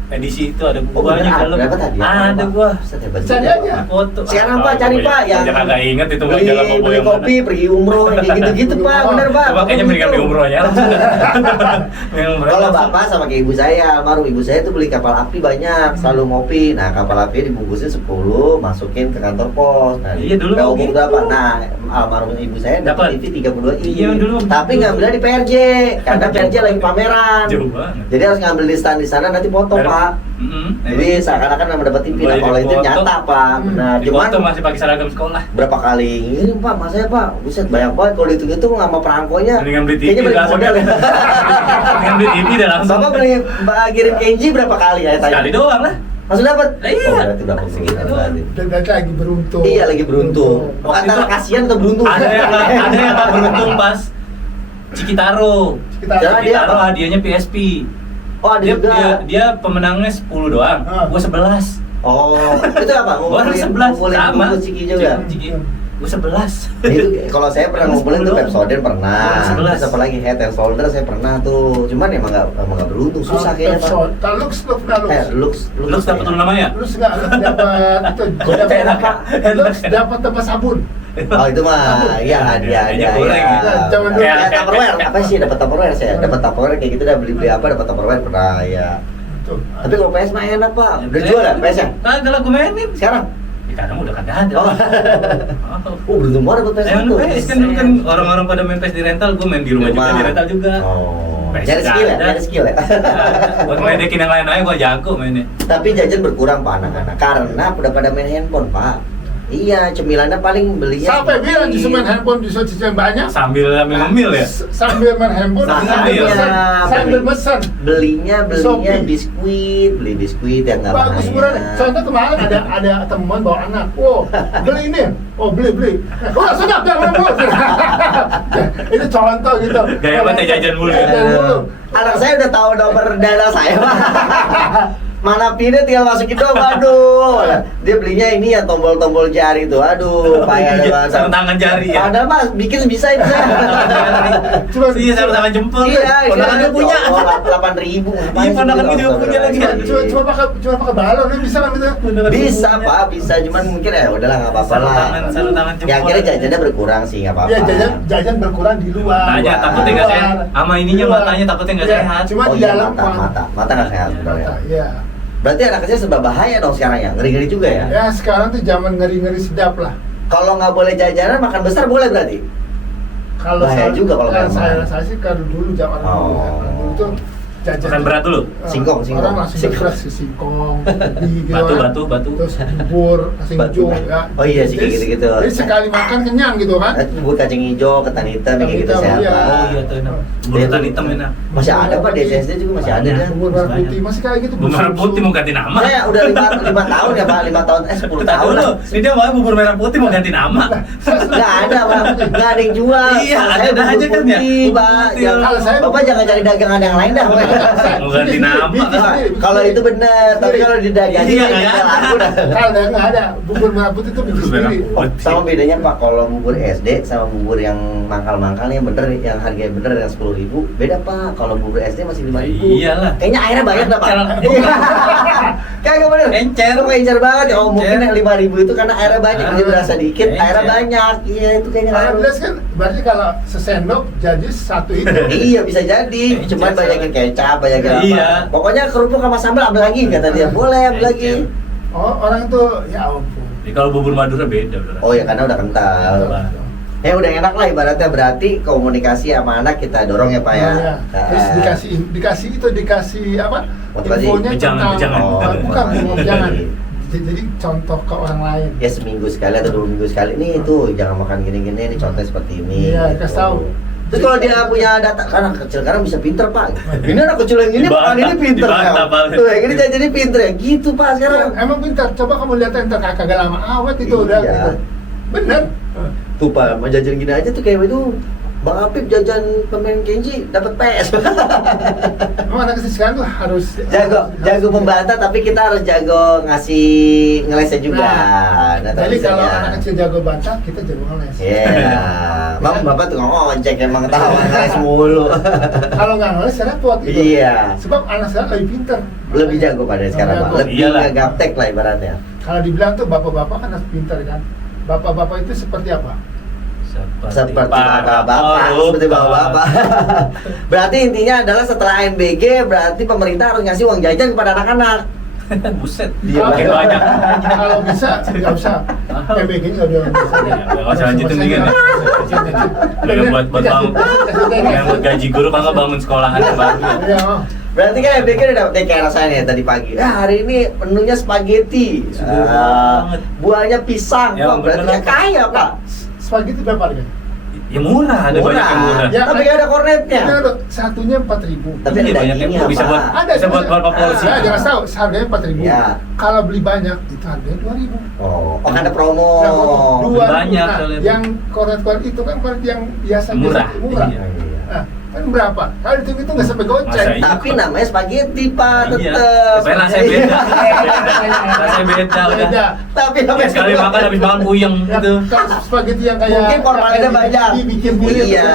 edisi itu ada Oh, bukunya bener, dalam. dapat hadiah. Ada gua. Set, hebat Cari juga, aja. Pak. Foto. Sekarang Pak cari Pak yang jangan nggak inget itu beli, majalah Bobo beli yang kopi, mana. pergi umroh yang kayak gitu-gitu Pak, bener Pak. Coba kayaknya mendingan beli umrohnya. Kalau bapak sama kayak ibu saya, almarhum ibu saya tuh beli kapal api banyak, selalu ngopi. Nah, kapal api dibungkusin 10, masukin ke kantor pos. Nah, Iya, dulu nggak begitu. umur berapa. Nah, almarhum ibu saya dapat Dapat. TV 32 inch. Iya, dulu Tapi begitu. ngambilnya di PRJ, karena PRJ lagi pameran. Jauh banget. Jadi harus ngambil di stand di sana nanti foto, Bener. Pak. Jadi seakan-akan memang dapat TV. Nah, Boleh kalau itu dipoto. nyata, Pak. Nah, Di cuman foto masih pakai seragam sekolah. berapa kali ngirim Pak, mas saya Pak, buset banyak banget kalau dihitung-hitung sama perangkonya. Mendingan beli TV Kayaknya beli langsung. modal ya. Mendingan beli TV dah langsung. Bapak beli kirim Kenji berapa kali ya? Tanya? Sekali doang lah. Langsung dapat? Iya. Oh, berarti udah Segitu beruntung doang. berarti. Dan berarti lagi beruntung. Iya lagi beruntung. Waktu Antara itu kasihan atau beruntung? Ada yang nggak beruntung pas Cikitaro. Kita Jangan dia Cikitaro apa? hadiahnya PSP. Oh, ada Dia, juga. dia pemenangnya 10 doang. Gua 11. Oh, itu apa? Gua Ngumpulin 11 sama. bubur ciki juga. Ciki. Gua 11. Itu kalau saya pernah ngumpulin tuh 10 Pepsodent pernah. Oh, 11. Terus apa lagi Head and Shoulder saya pernah tuh. Cuman emang nggak beruntung, susah kayaknya Pak. Kalau lu pernah Lux Lu dapat tuh namanya? Lu nggak dapat itu Gopen apa? Lu dapat tempat sabun. Oh itu mah, iya dia. Minyak goreng gitu. Zaman dulu. Kayak Tupperware, apa sih dapat Tupperware saya? Dapat Tupperware kayak gitu dah beli apa dapat Tupperware pernah ya. Tuh. Tapi kalau PS mah enak Pak. Udah jual ya PS nya? Kagak lah, gua mainin. Sekarang? Ya kadang udah kagak ada. Oh. Oh, beruntung banget dapat PS Emang tuh. PS kan dulu kan orang-orang pada main PS di rental, gua main di rumah juga di rental juga. Oh. PS Nyari skill ya, ada. nyari skill ya. Buat ngeledekin yang lain aja gua jago mainnya. Tapi jajan berkurang Pak anak-anak karena udah pada main handphone Pak. Iya, cemilannya paling belinya. Sampai bilang justru main handphone bisa cicil banyak. Sambil ngemil ya. Sambil main handphone, Nah, sambil mesen. Belinya Shopee. beli biskuit yang nggak Bagus bahaya. murah. Contoh kemarin ada teman bawa anak, wow beli ini, oh beli. Oh sudah jangan beli. Itu contoh gitu. Gaya banget ya, jajan mulu ya. Jajan mulu. Anak saya udah tahu nomor dana saya Pak. Mana pindah tinggal masukin dong, aduh. Dia belinya ini ya tombol-tombol jari tuh, aduh, payah banget. Sarung tangan jari ya. Padahal Mas bikin bisa itu. Cuma Iya, sarung tangan jempol. Iya, Ponakan dia punya. 8.000. Iya, ponakan dia juga punya lagi. cuma pakai balon, ini bisa kan itu? Bisa Pak, bisa cuman mungkin ya udahlah nggak apa-apa lah. Sarung tangan jempol. Ya akhirnya jajannya berkurang sih nggak apa-apa. Ya jajan berkurang di luar. Matanya takutnya nggak sehat. Sama ininya Di luar. matanya takutnya nggak Iya, sehat. Cuma Oh di iya, dalam mata nggak sehat benar ya. Iya. Berarti anak kecil serba bahaya dong sekarang ya, ngeri-ngeri juga ya. Ya sekarang tuh zaman ngeri-ngeri sedap lah. Kalau nggak boleh jajanan, makan besar boleh berarti? Kalau Bahaya juga kalau main saya mahal. rasa sih kalau dulu zaman dulu ya. Oh. Kalau dulu tuh jajan Makan berat dulu. Singkong. Orang langsung berat si singkong, ubi, gitu kan. Batu. Terus bubur kacang Batu. hijau ya. Oh iya sih, kayak Jadi- gitu-gitu. Jadi sekali makan kenyang gitu kan. Bubur kacang hijau, ketan hitam, kayak gitu Ketan hitam, sehat. iya. Pak. Oh iya tuh enak. Bubur ketan hitam enak. Masih ada Pak di SSD juga masih ada Banyak. kan. Bubur merah putih masih kayak gitu. Bubur merah putih mau ganti nama. Saya udah 5 tahun ya Pak, 5 tahun 10 Bentar tahun dulu. lah. Ini dia mau bubur merah putih mau ganti nama. Nggak ada Pak, nggak ada yang jual. Iya, Saya ada bubur aja kan ya? putih, Bubur Pak. putih. Jangan- Kalau saya Bapak jangan cari dagangan yang lain dah. Mau ganti nama. Kalau itu benar, tapi kalau didagangin Iya, ya kan? laku dah. Kalau nggak ada bubur merah putih itu bikin Bubur merah sendiri. putih. Sama bedanya Pak, kalau bubur SD sama bubur yang mangkal-mangkal yang bener, yang harganya bener yang 10.000 beda Pak. Kalau bubur SD masih 5.000. Iyalah. Kayaknya airnya banyak dah Pak. Encer. Kayak gak bener. Encer. Lu kayak encer banget ya. Oh mungkin Encer. yang 5.000 itu karena airnya banyak, jadi berasa dikit, Encer. airnya banyak. Iya itu kayaknya Kalau ngaruh. belas kan berarti kalau sesendok jadi satu itu. Iya bisa jadi, Encer. cuman banyakin kecap, banyakin apa. Iya. Pokoknya kerupuk sama sambal ambil lagi kata dia. Boleh ambil lagi. Oh orang tuh ya ampun. Jadi kalau bubur Madura beda udah. Oh ya karena udah kental. Ya udah enak lah ibaratnya, berarti komunikasi sama anak kita dorong ya Pak ya. Iya. Terus dikasih apa? Motivasi. Infonya Jangan. bukan motivasi. jangan. Jadi contoh ke orang lain. Ya seminggu sekali atau 2 minggu sekali nih tuh jangan makan gini-gini, ini contohnya seperti ini. Iya, gitu. kasih tahu. Terus kalau dia punya data, kan anak kecil sekarang bisa pinter Pak. Ini anak kecil yang ini Dibantah, makan ini pinter ya. dibantah, Pak. Tuh yang ini jadi pinter ya, gitu Pak sekarang. Emang pintar. Coba kamu lihat entar kagak lama awet itu udah Iya. gitu. Bener. Tuh Pak, mau jajan gini aja tuh kayak itu. Bang Apip jajan pemain Kenji dapat PS. Emang anak kecil sekarang tuh harus jago membantah tapi kita harus jago ngasih ngelesnya juga. Nah, jadi kalau tulisannya. anak kecil jago bantah, kita jago ngeles. Iya. Bang, Bapak tuh ngojek emang tahu ngeles mulu. Kalau nggak ngeles, repot gitu. Iya. Sebab anak sekarang lebih pintar. Lebih jago pada sekarang, Pak. Jago. Lebih Iyalah. gaptek lah ibaratnya. Kalau dibilang tuh bapak-bapak kan harus pintar kan. Bapak-bapak itu seperti apa? Seperti para bapak-bapak, koruptor. seperti bapak-bapak. Berarti intinya adalah setelah MBG, berarti pemerintah harus ngasih uang jajan kepada anak-anak. Buset. Iya, Makin banyak. Kalau bisa nggak usah. PBG nggak usah. Nggak usah lanjutin lagi nih. Yang buat bangun, yang buat gaji guru kan nggak bangun sekolahan yang baru. Iya. Oh. Berarti kan MBG udah dapet kayak rasanya tadi pagi. Hari ini menunya spaghetti. Banget. Buahnya pisang. Ya, Wah, berarti bener. ya kaya, Pak. Spaghetti berapa harga? Ya murah, ada banyak yang murah. Ya, Tapi nggak ada kornetnya. Ini ada satunya 4.000. Tapi Iya, ada banyak yang dagingnya, bisa Pak. buat bisa buat berapa porsi. Ya, jangan tahu, harganya 4.000. Ya. Kalau beli banyak, itu harganya 2.000. Oh, ada promo. Nah, dua banyak nah, soalnya. yang kornet-kornet itu kan kornet yang biasa Murah. murah. Iya. Nah, kan berapa? Kalau itu nggak sampai goceng. Masa iya? Tapi namanya spaghetti Pak, Iya. tetep. Saya rasanya beda. Rasanya beda udah. Tapi Ya, sekali makan habis makan puyeng Ya, gitu. kalau spaghetti yang kayak Mungkin formalnya banyak. Dibikin Iya.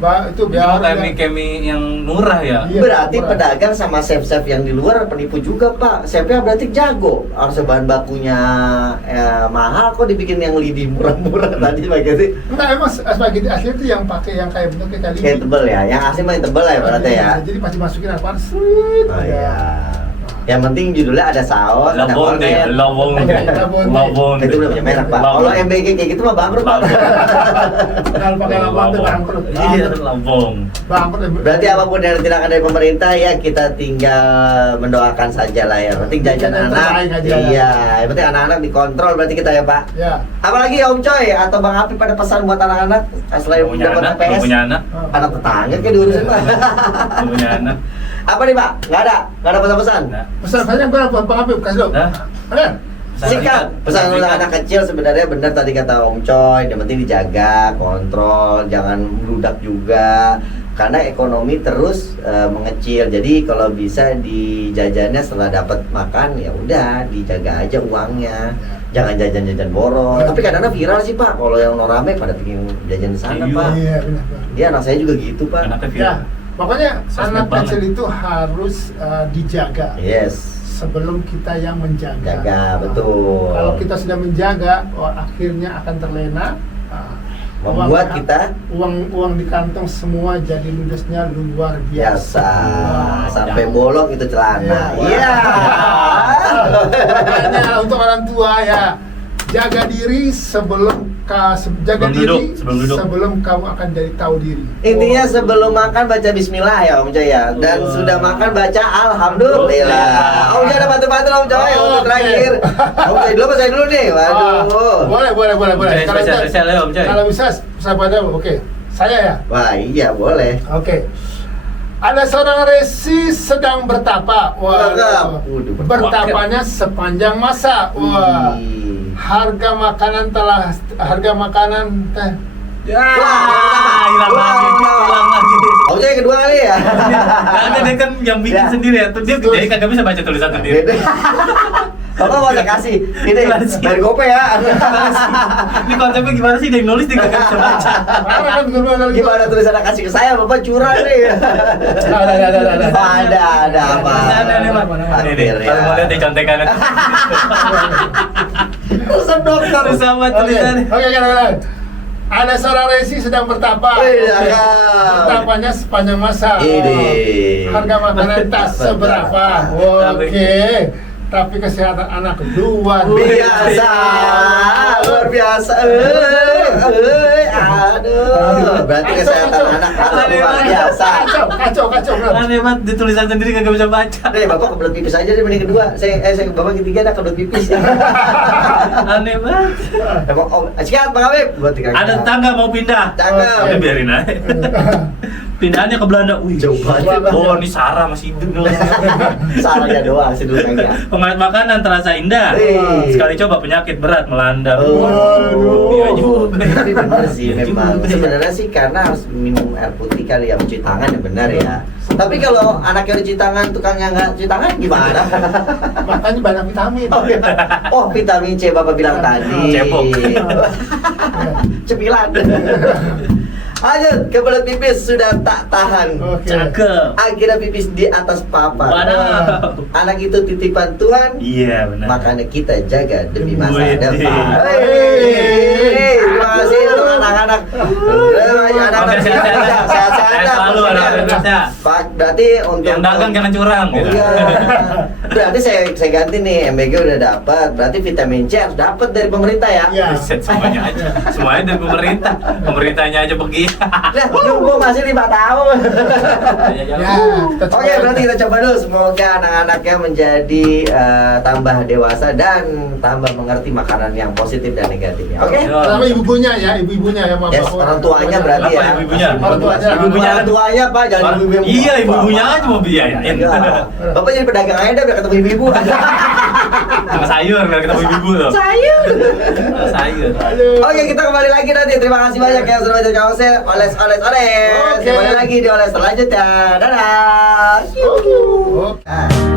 Itu Itu biar kemi yang murah ya. Iya, Berarti murah. pedagang sama chef-chef yang di luar penipu juga Pak. Chefnya berarti jago. Harus bahan bakunya mahal kok dibikin yang lidi murah-murah tadi spaghetti. Enggak, emang spaghetti asli itu yang pakai yang kayak bentuknya kali Kayak tebel ya. Yang asli main tebel ya berarti ya. Jadi pasti masukin apaan? Oh iya. Yang penting judulnya ada saus, ada Lobong deh, kornet. lobong deh, lobong Itu udah punya merek Pak. Kalau MBG kayak gitu mah bangkrut Pak. Kalau pakai lambang itu bangkrut. Iya, lobong. Bangkrut. Berarti apapun yang tindakan dari pemerintah ya kita tinggal mendoakan saja lah ya. Penting jajan Yang anak. terbaik aja. Iya, yang penting anak-anak dikontrol berarti kita ya Pak. Ya. Apalagi Om Coy atau Bang Api pada pesan buat anak-anak selain Belum punya dapat anak, PS. belum punya anak, Anak tetangga kayak diurusin Pak. belum punya anak. Apa nih Pak? Nggak ada pesan-pesan. Nah, Pesan banyak berapa Bang Habib kasih dong. Hah? Ada? Singkat, pesan untuk Singkat. anak kecil sebenarnya benar tadi kata Om Coy, yang penting dijaga, kontrol, jangan meludak juga. Karena ekonomi terus mengecil, jadi kalau bisa dijajannya setelah dapat makan ya udah dijaga aja uangnya, jangan jajan-jajan boros. Tapi kadang-kadang viral sih Pak, kalau yang norame pada pengen jajan di sana Iya. Pak. Iya, benar. Dia anak saya juga gitu Pak. anaknya Ya, viral. pokoknya Sosmed anak banget. kecil itu harus dijaga Yes, sebelum kita yang menjaga. jaga betul. Kalau kita sudah menjaga, akhirnya akan terlena. Membuat kita uang di kantong semua jadi ludesnya luar biasa. biasa sampai bolong itu celana. Iya. Iya. Makanya untuk orang tua ya, jaga diri sebelum jaga Sebelum diri duduk, sebelum duduk. sebelum kamu akan jadi tahu diri. Intinya sebelum makan baca bismillah ya Om Coy ya. Dan sudah makan baca alhamdulillah. Om Coy ada bantu-bantu Om Coy untuk Oke. terakhir. Om Coy dulu apa saya dulu nih? Waduh. Boleh. Kalau Spesial ya Om Coy. kalau bisa sahabat oke. Saya ya. Wah iya boleh. Oke. Ada seorang resi sedang bertapa. Waduh. Waduh, Bertapanya sepanjang masa. Wah. Wih. Harga makanan teh. Wah, hilang lagi, hilang lagi. Om Coy kedua kali ya. Nggak ada dia kan yang bikin Ya. sendiri ya. Tuh dia jadi kagak bisa baca tulisan sendiri. Beda. Bapak mau saya kasih ini Gimana sih? dari gope ya. Ini konsepnya gimana sih? Dia yang nulis dia kagak bisa baca. Parah kan Gimana tulisan kasih ke saya Bapak curang nih. Ada apa? Ada nih, Pak. Ini nih, kalau mau lihat di contekan. Urusan dokter. Sama tulisannya. Oke. Ada seorang resi sedang bertapa. Iya. Bertapanya sepanjang masa. Ini. Harga makanan tak seberapa. Oke. Tapi kesehatan anak luar Biasa, luar biasa. Aduh. Berarti kesehatan anak luar biasa. Kacau. Aneh banget, di tulisan sendiri kagak bisa baca. Nih, Bapak kebelet pipis aja deh mending kedua. Saya Bapak ketiga ada kebelet pipis. Aneh banget. Emang Om, sikat Bang Habib. Buat tiga. Ada tetangga mau pindah. Cakep. Udah biarin aja. Pindahannya ke Belanda. Wih, Jauh banget. Oh, ini Sarah masih hidup. Salahnya doang sih dulu kayaknya. Pengawet makanan terasa indah. Wih. Sekali coba penyakit berat melanda. Waduh. Iya juga. Tapi bener sih Iya memang. juga. Sebenarnya sih karena harus minum air putih kali ya, mencuci tangan ya benar ya. Tapi kalau anaknya udah cuci tangan, tukangnya nggak cuci tangan gimana? Makanya banyak vitamin. Oh, vitamin C Bapak bilang tadi. Cepok. Cemilan. Lanjut, kebelet pipis sudah tak tahan. Oke. Cakep. Akhirnya pipis di atas papan. Waduh. Anak itu titipan Tuhan. Iya benar. Makanya kita jaga demi masa Wih, depan. Hey. Terima kasih untuk anak-anak. Anak-anak Sehat-sehat. sehat-sehat. Selalu ada. Pak, berarti untuk Yang dagang jangan curang. Oh, iya. Berarti saya ganti nih, MBG udah dapat. Berarti vitamin C harus dapat dari pemerintah ya. Iya. Set semuanya aja. Semuanya dari pemerintah. Pemerintahnya aja pergi. Nah, nunggu masih 5 tahun. Ya, kita Oke, berarti kita coba dulu. Semoga anak-anaknya menjadi tambah dewasa dan tambah mengerti makanan yang positif dan negatifnya. Oke? Yo. Sama ibu-ibunya ya, ibu-ibunya yang Yes, orang tuanya berarti ya. apa ibu-ibunya? Orang tuanya. Ibu-ibunya Orang tuanya Pak, jangan Orang- ibu-ibu yang Iya, bawa. ibu-ibunya aja mau biayain. Enggak. Bapak jadi pedagang aja dah biar ketemu ibu-ibu. Sama sayur biar ketemu ibu tuh. Sayur. Sayur. Aduh. Oke, kita kembali lagi nanti. Terima kasih banyak yang sudah baca kaosnya. Oles. Oke. Kembali lagi di oles selanjutnya. Dadah. Oh. Nah.